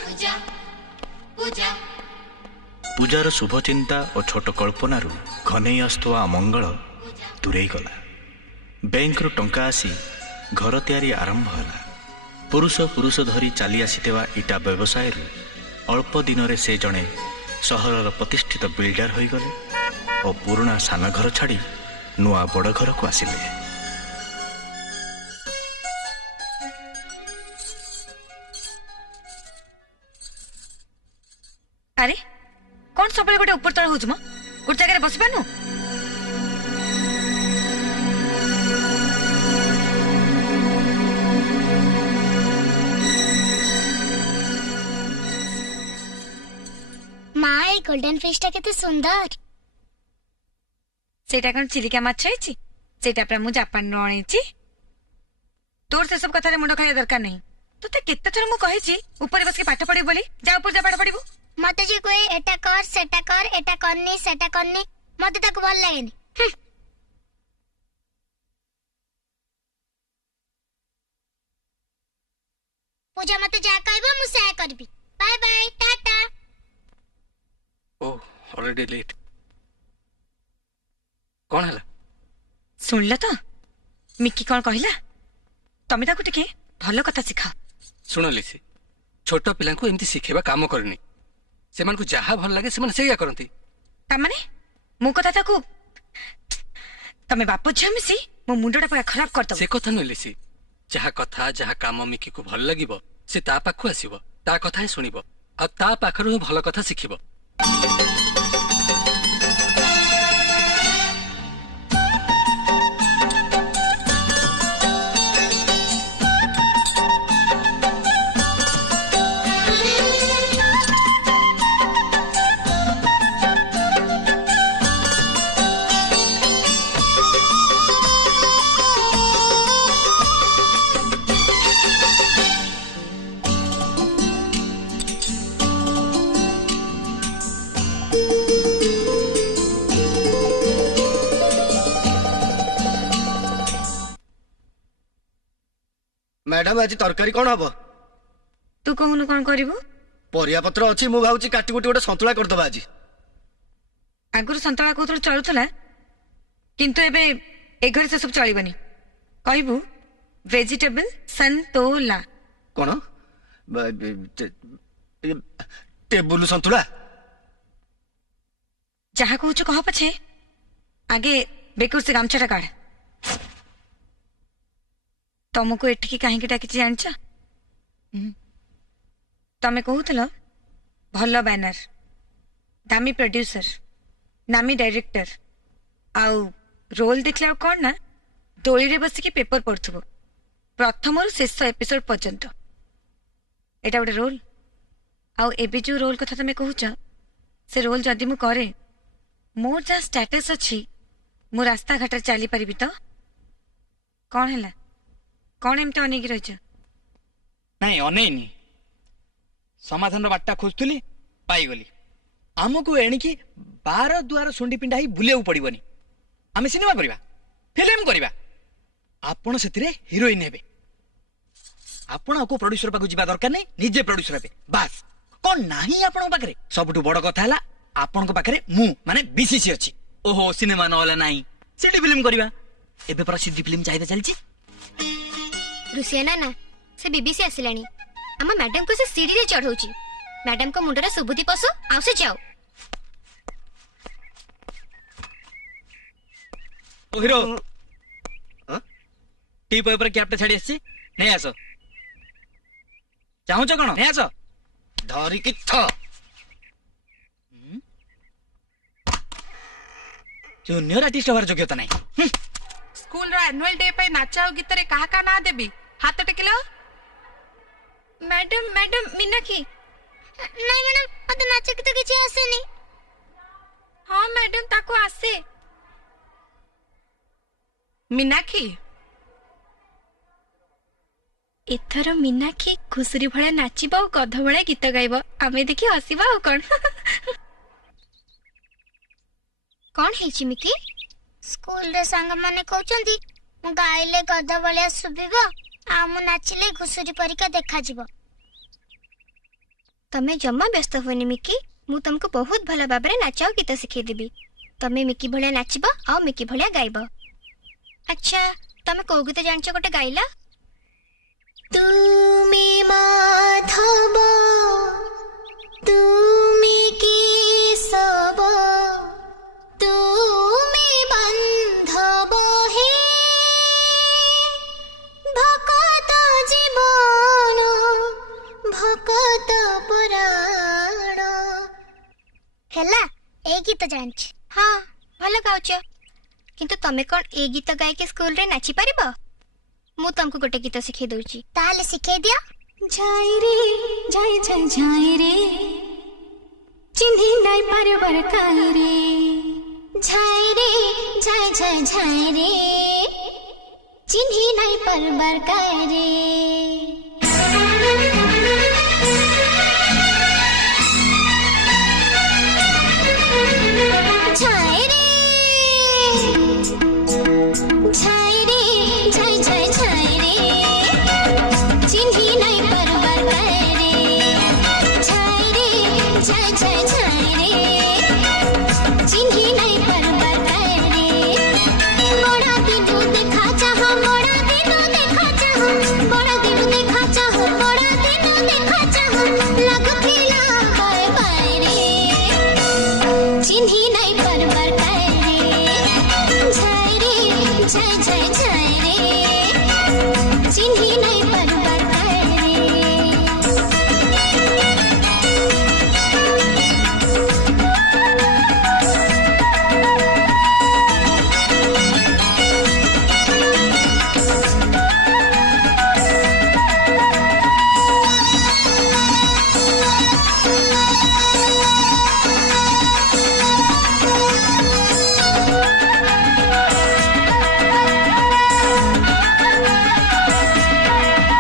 पूजा पूजा पूजार शुभ चिंता और छोट कल्पनारू घनई आसुवा अमंगल दूरेई गला। बैंकरू टंका आसी घर तैयारी आरंभ होला। पुरुष पुरुष धरी चली आसीथिबा इटा व्यवसाय अल्प दिन रे से जणे सहरर प्रतिष्ठित बिल्डर होई गले और पुराना सान घर छाड़ी नुआ बड़ घर को आसिले। अरे कौन सब गोटे ऊपर तल होच म गोटे जगह बस पानु माँ ए गोल्डन फिश टा केते सुंदर सेटा कौन चिलिका माछ है सेटा पर मु जापान रो आनीची तोर से सब कथा रे मुंड खाया दरकार नहीं तोते केते थर मु कहिची ऊपर बस के पाठ पढी बोली जा ऊपर जा पाठ पढीबू मते जे कोई एटा कर एटा करनी सेटा करनी मते ताको भल लागेनी। पूजा मते जा कहबो मु से करबी। बाय बाय टाटा। Oh already late. कौन है? शुणल तो मिकी कौन कहला? तमे ताको टिके भल कथा सिखा। सुन लिसी, छोट पिला को एमती शिखेबा काम करनी। सेमान को जहा भल लागे सेमान सेया करंती। ता माने मो कथा ताको तमे बाप झियो मिसी मो मुंडटा पूरा खराब करतो। से कथा न लिसी, जहा कथा जहा काम मिकी को भल लागिबो से ता पाखु आसीबो, ता कथा ही सुनिबो आ ता पाखरु ही भल कथा सिखिबो। मैडम आज तरकारी कौन हम? तू कहूनु कौन करिवु? परिया पत्र अछि मु भाउची काटी कुटी गोटे संतुला कर दबा आज। आगुर संतला कोथर चलुतला किंतु एबे ए घर से सब चलिबनी। कहबू वेजिटेबल संतोला। कौन? टेबुल संतुला? जहा कहूच कह पछे आगे बेकुर से गामछाटा काढ़। तुमको एटिकी कहीं डाकी जान तमें कहूल भल बैनर दामी प्रोड्यूसर नामी डायरेक्टर आउ रोल देखला कौन ना दोली रे बसिकी पेपर पढ़ुव प्रथम शेष एपिसोड पर्यंत एटा गोटे रोल आउ एबे जो रोल कथा तमें कहूच से रोल जदि मु करे मोर जहाँ स्टेटस अच्छी मु रास्ता घाट चली पारि तो कौन है कौन एमती अनेक रही? नहीं अनेनी समाधान बाटा खोजुली पाईगली। आमको एणिकी बार दुआर सुंडी पिंडा ही बुले पड़ोनी। आम सिनेमा करवा फिल्म करवा आपण से हिरोइन हे आपण को प्रोड्यूसर पाक जा दरकार नहीं निजे प्रोड्यूसर हे बास कौन नाही आपण पाखे सबुठ बड़ कथा है आपण पाखे मु माने बीसीसी अच्छी। ओहो सिनेमा नहला नहीं सिटी फिल्म करवा एबे पर सिटी फिल्म चाहिए चलची। रुसियाना ना से बीबीसी आसिलानी आम मैडम को से सीढ़ी रे चढ़ौची। मैडम को मुंडरे सुबुद्धि पसु आउ से जाओ। ओ हीरो टी पॉय पर कैप्टा छाड़ी आसी नहीं आसो चाहू छ कोन नहीं आसो धरी कि थ जूनियर आर्टिस्ट हमार योग्यता नहीं। स्कूल रो एनुअल डे पे नाच और गीत रे कहा ना देबी हाथ टेकिलो। मैडम मैडम मीनाक्षी नहीं मैडम मते नाच गीत किछि आसेनी। हाँ मैडम ताको आसे। मीनाक्षी एथर मीनाक्षी खुसरी भले नाचिबा और गध भले गीत गाइबा आमे देखि हसिबा और कोन। कौन है चिमिकी? स्कूल रे संग माने कहउचंदी मु गाइले गध भलिया सुबिबो आ मु नाचिले घुसुरी परिका देखा जिवो। तमे जम्मा व्यस्त होनी मिकी मु तुमको बहुत भला बाबरे नाचाओ गीत सिखे देबी। तमे मिकी भलिया नाचिबो आ मिकी भलिया गाइबो। अच्छा तमे को गीत जानछ गोटे गाइला? तुमी माधव तुमी केशव तुमी बांधव हे भकत जीवन भकत पुराण। हेला ए गीत जानछ? हाँ भल गाउछ किंतु तमे कोन ए गीत गाय के स्कूल रे नाची परिबो? मु तुमको गोटे गीत सिखे दउची ताले सिखे दिया। जाई रे जाई जाई जाई रे चिन्ही नाई परवर काई रे। झाई रे झाई झाई झाई रे चिन्ही नाई परवर काई रे। छाई रे छाई छाई छाई रे चिन्ही नहीं परवर करे छाई रे छाई छाई छाई रे चिन्ही नहीं परवर करे बड़ा दिनू देखा चाह बड़ा दिनू देखा चाह बड़ा दिनू देखा चाह बड़ा दिनू देखा चाह लग फिला बाय बाय रे चिन्ही नहीं परवर करे छाई रे छाई छाई छाई रे चिन्ही नहीं परवर करे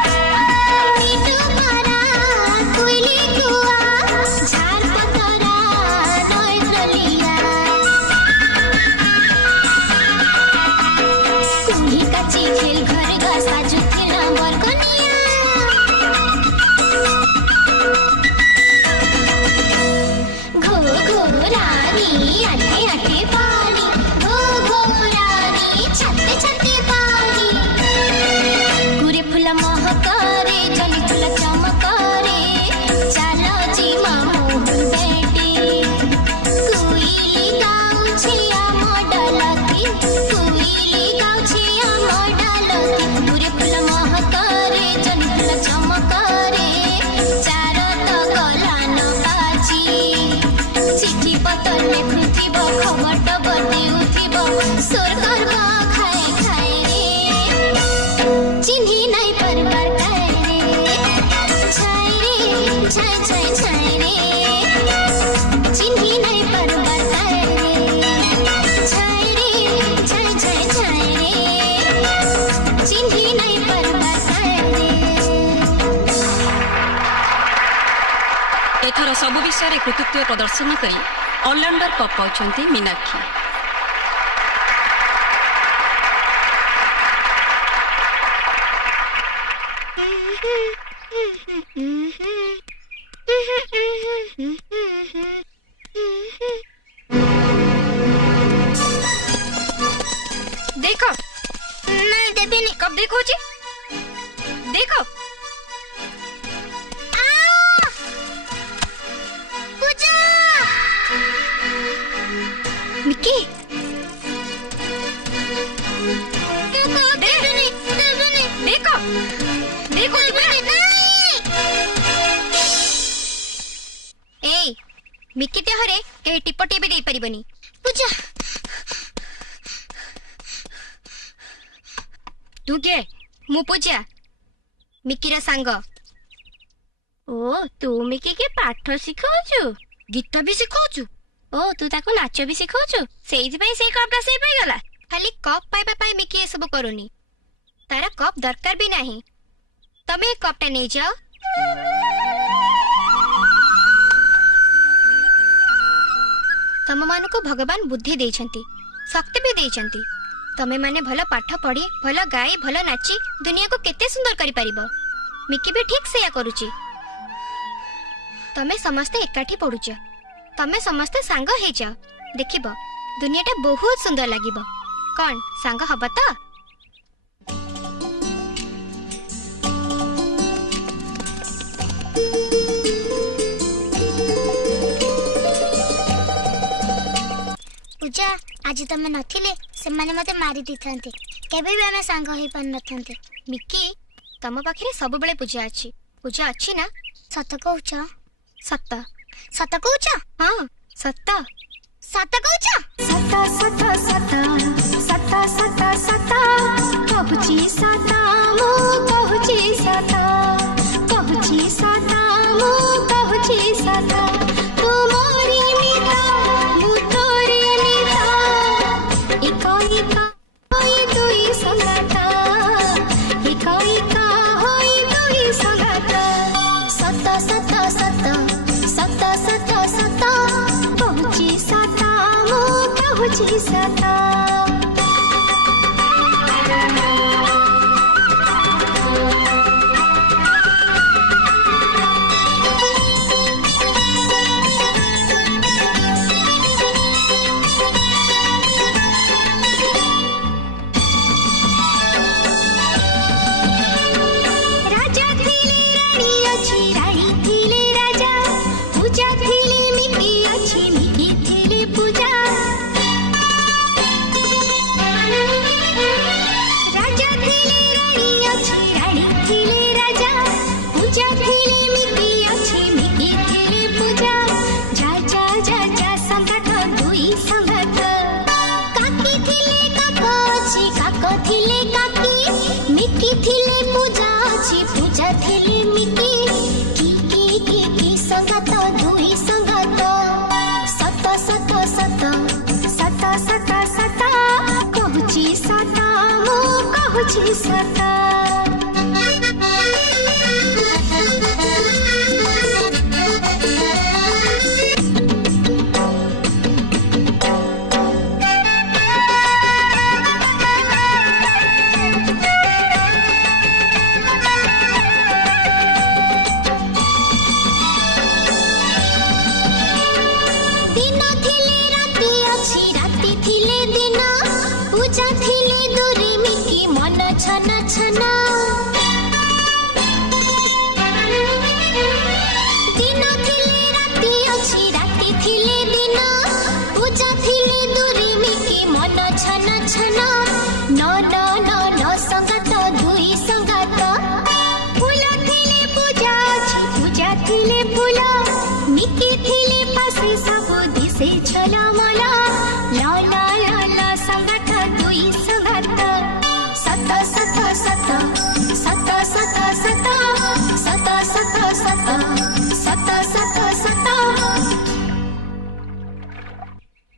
मीठू मारा कुइली कुआ झार पतरा नयत्रलिया कुम्ही काची खेल घर घसा जुथिला बरकनिया घो घो रानी आटे आटे पानी घो घो रानी छत्ते छत्ते पानी गुरे फुल महकारे जली फुल चमकारे चालो जी मामू बेटी कुइली गाउछी आम डालती कुइली गाउछी आम डालती गुरे फुल महकारे जली फुल चमकारे चारो तो गलान बाजी चिठी पत्र लेखुथिब खबर टबर देउथिब सोर करब खाए खाए रे चिन्ही नहीं परवर करे छाई रे छाई छाई छाई रे चिन्ही नहीं परवर करे छाई रे छाई छाई छाई रे चिन्ही नहीं परवर करे एथर सबु विषय रे कृतित्व प्रदर्शन करी ऑलराउंडर कप पाउछंती मीनाक्षी। देखो नहीं देबेनी कब देखो जी देखो पूजा मिकी देबेनी देबेनी देखो देखो ए मिकी देहरे के टिपटी भी दे परिबनी पूजा तू के मु पूजा मिकीर सांग ओ तू मिकी के पाठ शिखाउछु गीत भी शिखाउछु ओ तू ताको नाच भी शिखाउछु सेइथि पई से कपड़ा से पाई गला खाली कप पाइबा पाई मिकी ए सब करूनी तारा कप दरकार भी नहीं तमे ए कपटा नहीं जाओ तम मान को भगवान बुद्धि देछंती शक्ति भी देछंती तमे माने भल पाठ पढ़ी भल गाई भल नाची दुनिया को केते सुंदर करि परिबो मिकी भी ठीक से या करूची तमे समस्ते एकाठी पडुछ तमे समस्ते सांग हे जाओ देखिबो दुनियाटा बहुत सुंदर लागिबो कौन सांग हब तो पूजा आज तमे नथिले से माने मते मारी दिथांते केबे भी हमें सांग होई पान नथांते मिकी तम पाखरे सब बेले पूजा अच्छी ना सत कहूछ सत्ता सत कहूछ हाँ सत्ता सत कहूछ सता सता सता सता सता सता कहूची सता मो कहूची सता कहूची सता मो कहूची सता तू मोरी मिता मु तोरी मिता इका इका होई दुई संगता इका इका होई दुई संगता सता सता सता सता सता सता कहूची सता मो कहूची सता कहुची सता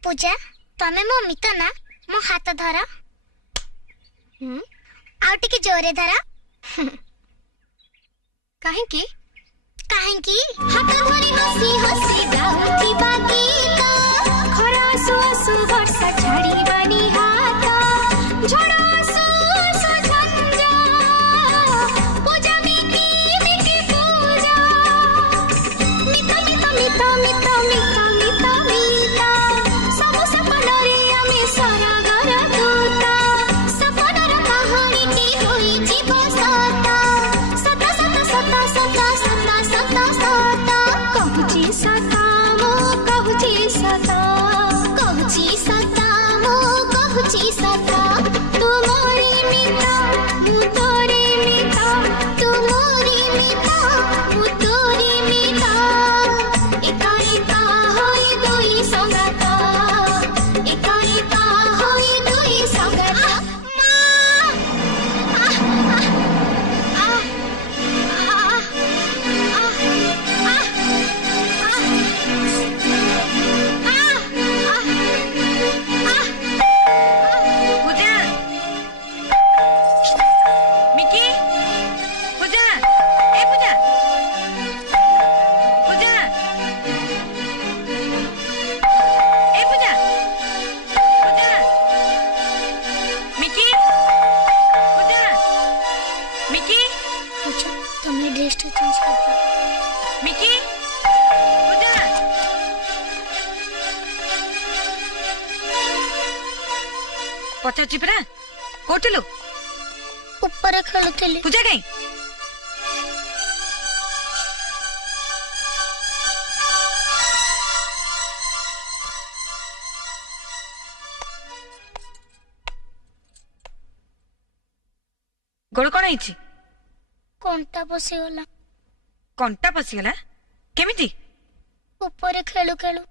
पूजा तमे मो मित ना मो हाथ धर आउ टिके जोरे धर काहेकि काहेकि हाथ धरी हसी हसी गाउथिबा गीत खरा आसु आसु वर्षा छाड़ीबानी हाथ झड़ आसु आसु झंझा पूजा मिकी मिकी पूजा मित मित मित मित मित मित मित सब सपनरे आमे सरगर दूता सपनर कहानी की होई जीव सता सता सता सता सता सता सता सता कहुची सता मो कहुची सता कहुची सता मो कहुची सता तू मोरी मिता मु तोरे मिता तू मोरी मिता मु तोरी मिता एका एका होई दुई संगता एका एका होई दुई संगता पूजा मिकी पूजा ए पूजा पूजा ए पूजा पूजा मिकी पूजा मिकी पूजा तुमने ड्रेस तो चेंज कर दिया मिकी पूजा पचारुची परा कोठिलु ऊपर खेलुथिली पूजा काई गोड़ कौन है कोंटा पसिगला कंटा पशिगला केमिति ऊपर खेलु खेलु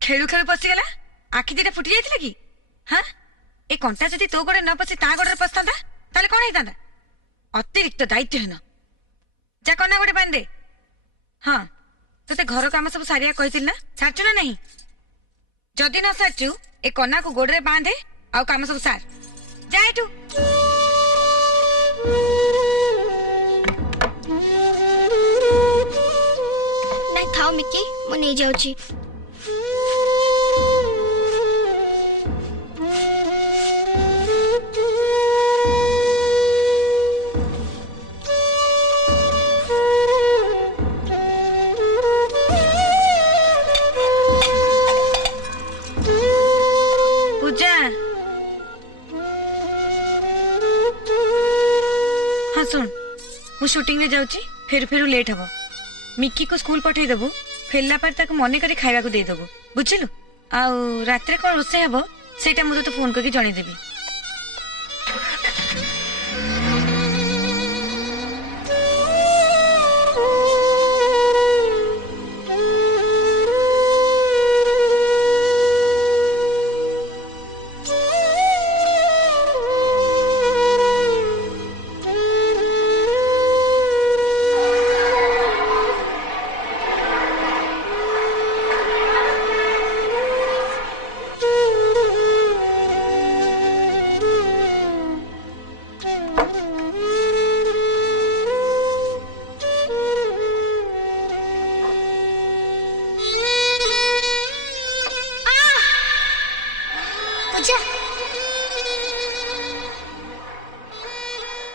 खेलु खेलु पशिगला आखि दिटा फुटी जाइतिला कि हाँ ए कंटा जदि तो गोड़े न पशि ता गोड़े पसता ताले कौन होता अतिरिक्त दायित्वहीन जा कना गोटे बांध दे हाँ ते घर काम सब सारिया कही ना सारचु ना नहीं जदि न सारचु ए कना को गोड़े बांधे आउ काम सब सार जाए तू नहीं थाओ मिकी मु नहीं जाउची पूजा हाँ सुन मु शूटिंग रे जाउची फिर फिर लेट हबो मिक्की को स्कूल पठे देबू फेरला पर ताको मने करी खाइबा को दे देबू बुझिलु आ रात्रे कोन रोसे हबो सेटा मु तो फोन करके जणी देबी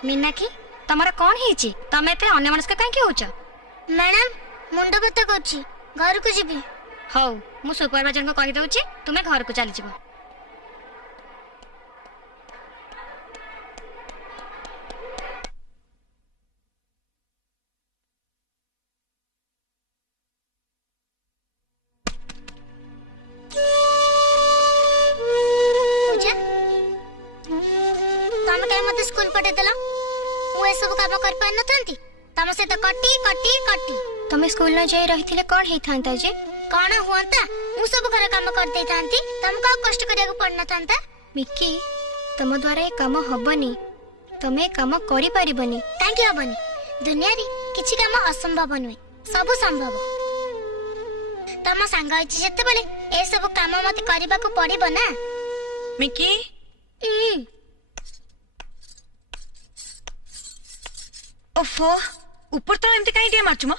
मीनाक्षी तमर कौन है तमे एते अन्य मनस्क काहे होछ? मैडम मुंड बता करछि घर को जीबी। हौ मु सुपरवाइजर को कहि दउछि तुमे घर को चली जिवो। स्कूल पठे देला मु ए सब काम कर पान नथांती तम से तो कटी कटी कटी। तमे स्कूल न जाई रहिथिले कोन हेई थांता जे? कोन हुआंता मु सब घर काम कर दे थांती तुमको कष्ट करिया को पड़ना थांता। मिक्की तम द्वारा ए काम हबनी तमे काम करि परिबनी। काहे हबनी? दुनिया रे किछि काम असंभव नुय सब संभव। तम संग अछि जते बेले ए सब काम मते करबा को पड़िबो ना। मिक्की ओफो ऊपर तो एमती काई दिया मारचुम?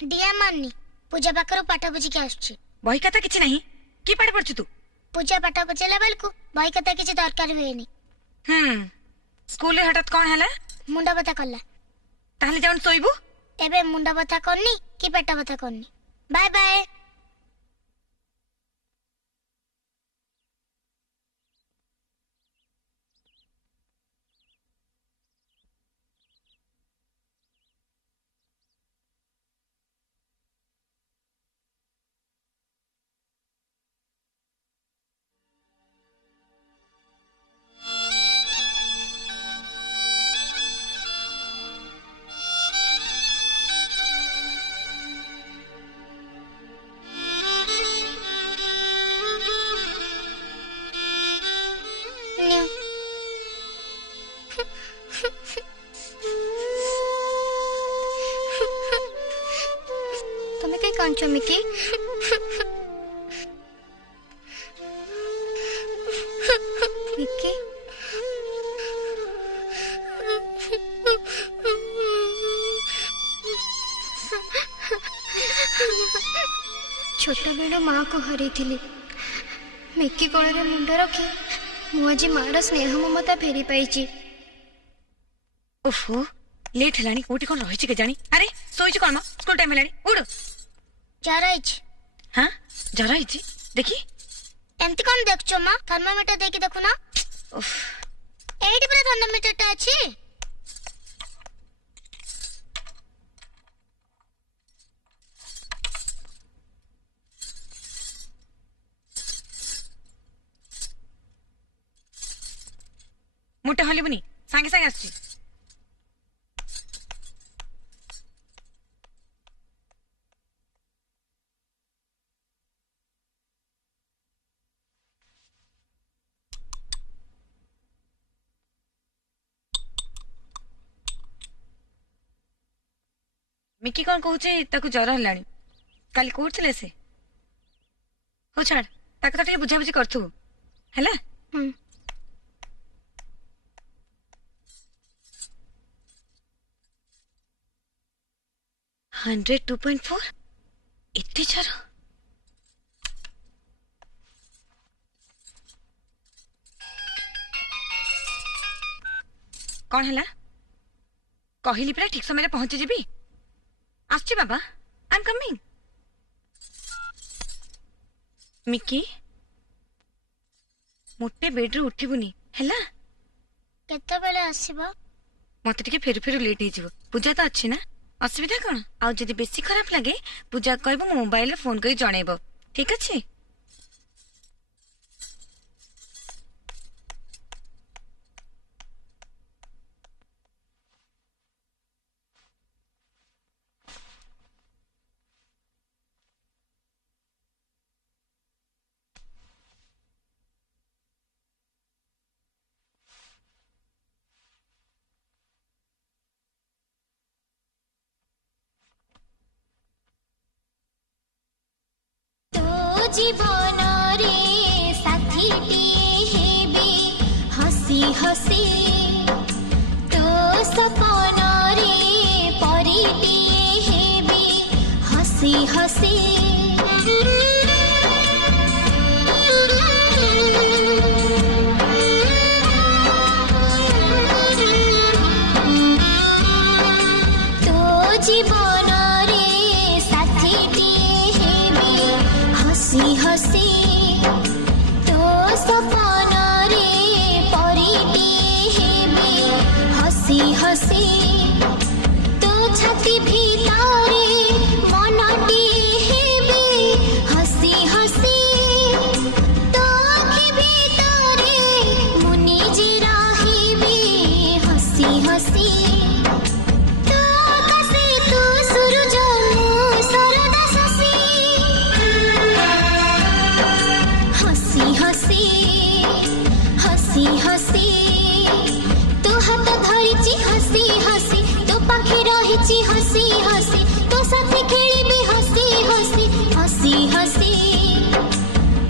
दिया माननी पूजा पाखरो पाठ बुझी के आछी। बही कथा किछि नहीं की पाठ पढ़छु तू? पूजा पाठ बुझेला बेल को बही कथा किछि दरकार होएनी। स्कूल रे हठात कोन हला? मुंड बता करला। ताहले जाउन सोइबु? एबे मुंड बता करनी की पेट बता करनी। Bye bye. कांचो मिकी मिकी छोटा बेलू माँ को हरी थी मिकी कोଳରେ मुंड रखी मु आज मार स्नेह ममता फेरी पाई। ओफो लेट हेलानी कोठी कोन रहिछि के जानी? अरे सोइछ कोन स्कूल टाइम हेलानी उड़। जरा इच हां जरा इच देखी एमती कोन देखछो मां? थर्मोमीटर देखि देखु ना। उफ एडी पर थर्मोमीटर टा अछि। मुटे हलिबनी सांगे सांगे आछि। मिकी कौन कहूचे ताकू जर हलानी काली कोठले से हो छाड़ ताकू तो बुझा बुझी करथु हैला। 102.4 इतनी जर कौन है? कहली परा ठीक समय पहुंची जीबी। आसची बाबा आई एम कमिंग। मिकी मोटे बेड रे उठिबुनी हैला। केते बेले आसीबा? मते टिके फेर फेर लेट हो पूजा तो अच्छी ना असुविधा कौन? आउ जदि बेसी खराब लगे पूजा कहबो मो मोबाइल रे फोन करी जणैबो ठीक अछि। जीवन रे साथी हेबी हसी हसी तो सपन रे परिटी हेबी हसी हसी। हसी तो छाती भीतरे मनटी हेबे हसी हसी तो आँखि भीतरे मुनि जे रहिबे हसी हसी तो आकाशे तू सूरज मु सरदा शशि हसी हसी हसी हसी तो हाथ धरिची हसी हसी तो पाखे रहिची हसी हसी तो साथे खेलिबे हसी हसी हसी हसी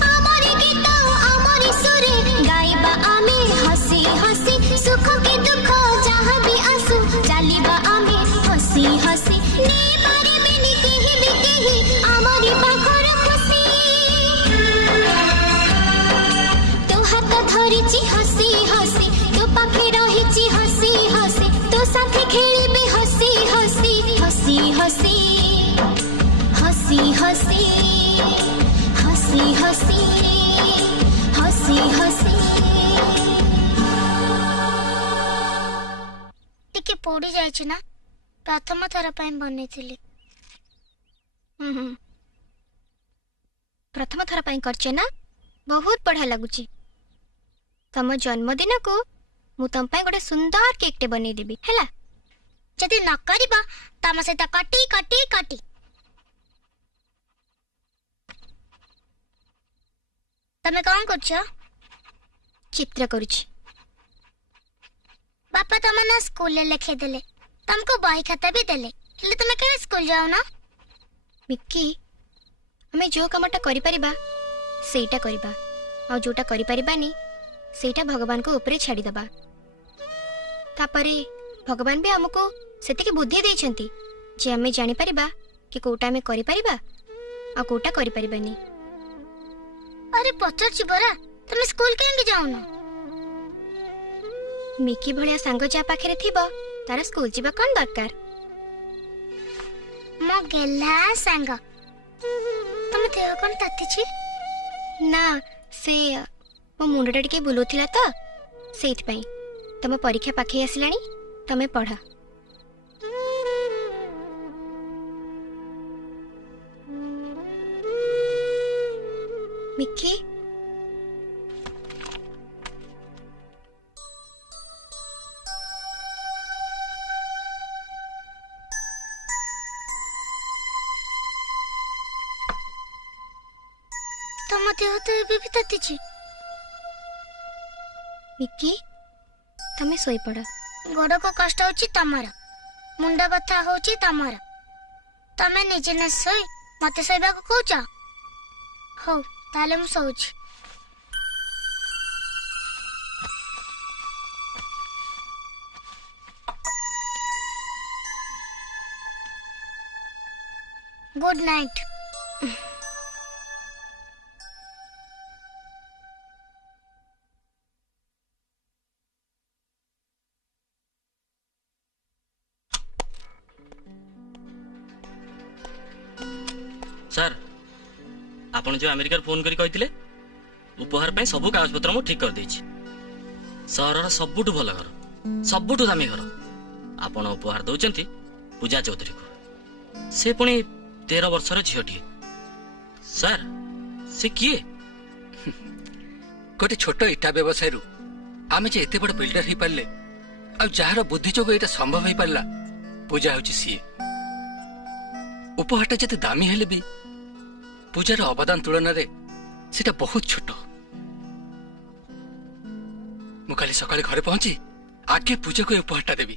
आमरी गीत आमरी सुरे गाइबा आमे हसी हसी सुख के दुख जहाँ भी आसु चलिबा आमे हसी हसी ने पारिबेनी केहि भी केहि आमरी पाखर खुशी तो हाथ धरिची हसी हसी तो पाखे रहिची हसी हसी तो साथे खेलिबे हसी हसी हसी हसी हसी हसी हसी हसी हसी हसी टिके पोड़ी जाइछि ना प्रथम थर ପାଇଁ ବନେଇଥିଲି प्रथम थर ପାଇଁ करछे ना बहुत बढ़िया लागुची तम जन्मदिन को मु तम ପାଇଁ गोटे सुंदर केक टे बनै देबी हैला जदि न करिबा तम सहित कटी कटी कटी तमे कौन करछ चित्र करूची बापा तम ना स्कूल ले लिखे देले तुमको बही खाता भी देले हेले तुमे केना स्कूल जाओ ना मिक्की हमें जो कामटा करि परिबा सेटा करिबा आ जोटा करि परिबानी सेटा भगवान को ऊपर छाड़ी दबा तापरे भगवान भी हमको सेति की बुद्धि देइछंती जे हमें जानि परिबा कि कोटा में करि परिबा आ कोटा करि परिबानी अरे पचर छी बरा तुमे स्कूल केंगे जाओ ना मिकी भलिया सांग जा पाखरे थिबो तारा स्कूल जीवा कोन दरकार मो गेला सांग तुमे देह कोन ताती छी ना से मो मुंडटा टिके बुलोथिला त सेइत पई तम परीक्षा पाखे आसिलानी तमे पढ़ा मिक्की तुम देह तो एबे भी ताती छी मिक्की तमे सोई पड़ा गोड़ को कष्ट होची तमरा मुंडा बथा होची तमरा तमे निजे न सोई मते सोइबा को कहूच हो ताले मु सोउची गुड नाइट सर आपण जो अमेरिका फोन करी कहिथिले उपहार पे सब कागज पत्र मु ठीक कर देछि सहरर सबुठु भल घर सबुठु दामी घर आपण उपहार दउचंती पूजा चौधरी को से पुणी 13 वर्षर झियोटी सर से किए गोटे छोट इटा व्यवसाय रु आमे जे एते बड़ बिल्डर ही पारले आ जहार बुद्धि जोग एटा संभव ही पारला पूजा होची सीए उपहारटा जते दामी हेले भी पूजार अवदान तुलन रे सेटा बहुत छोट मु काली सकाळे घरे पहुंची आगे पूजा को उपहारटा देबी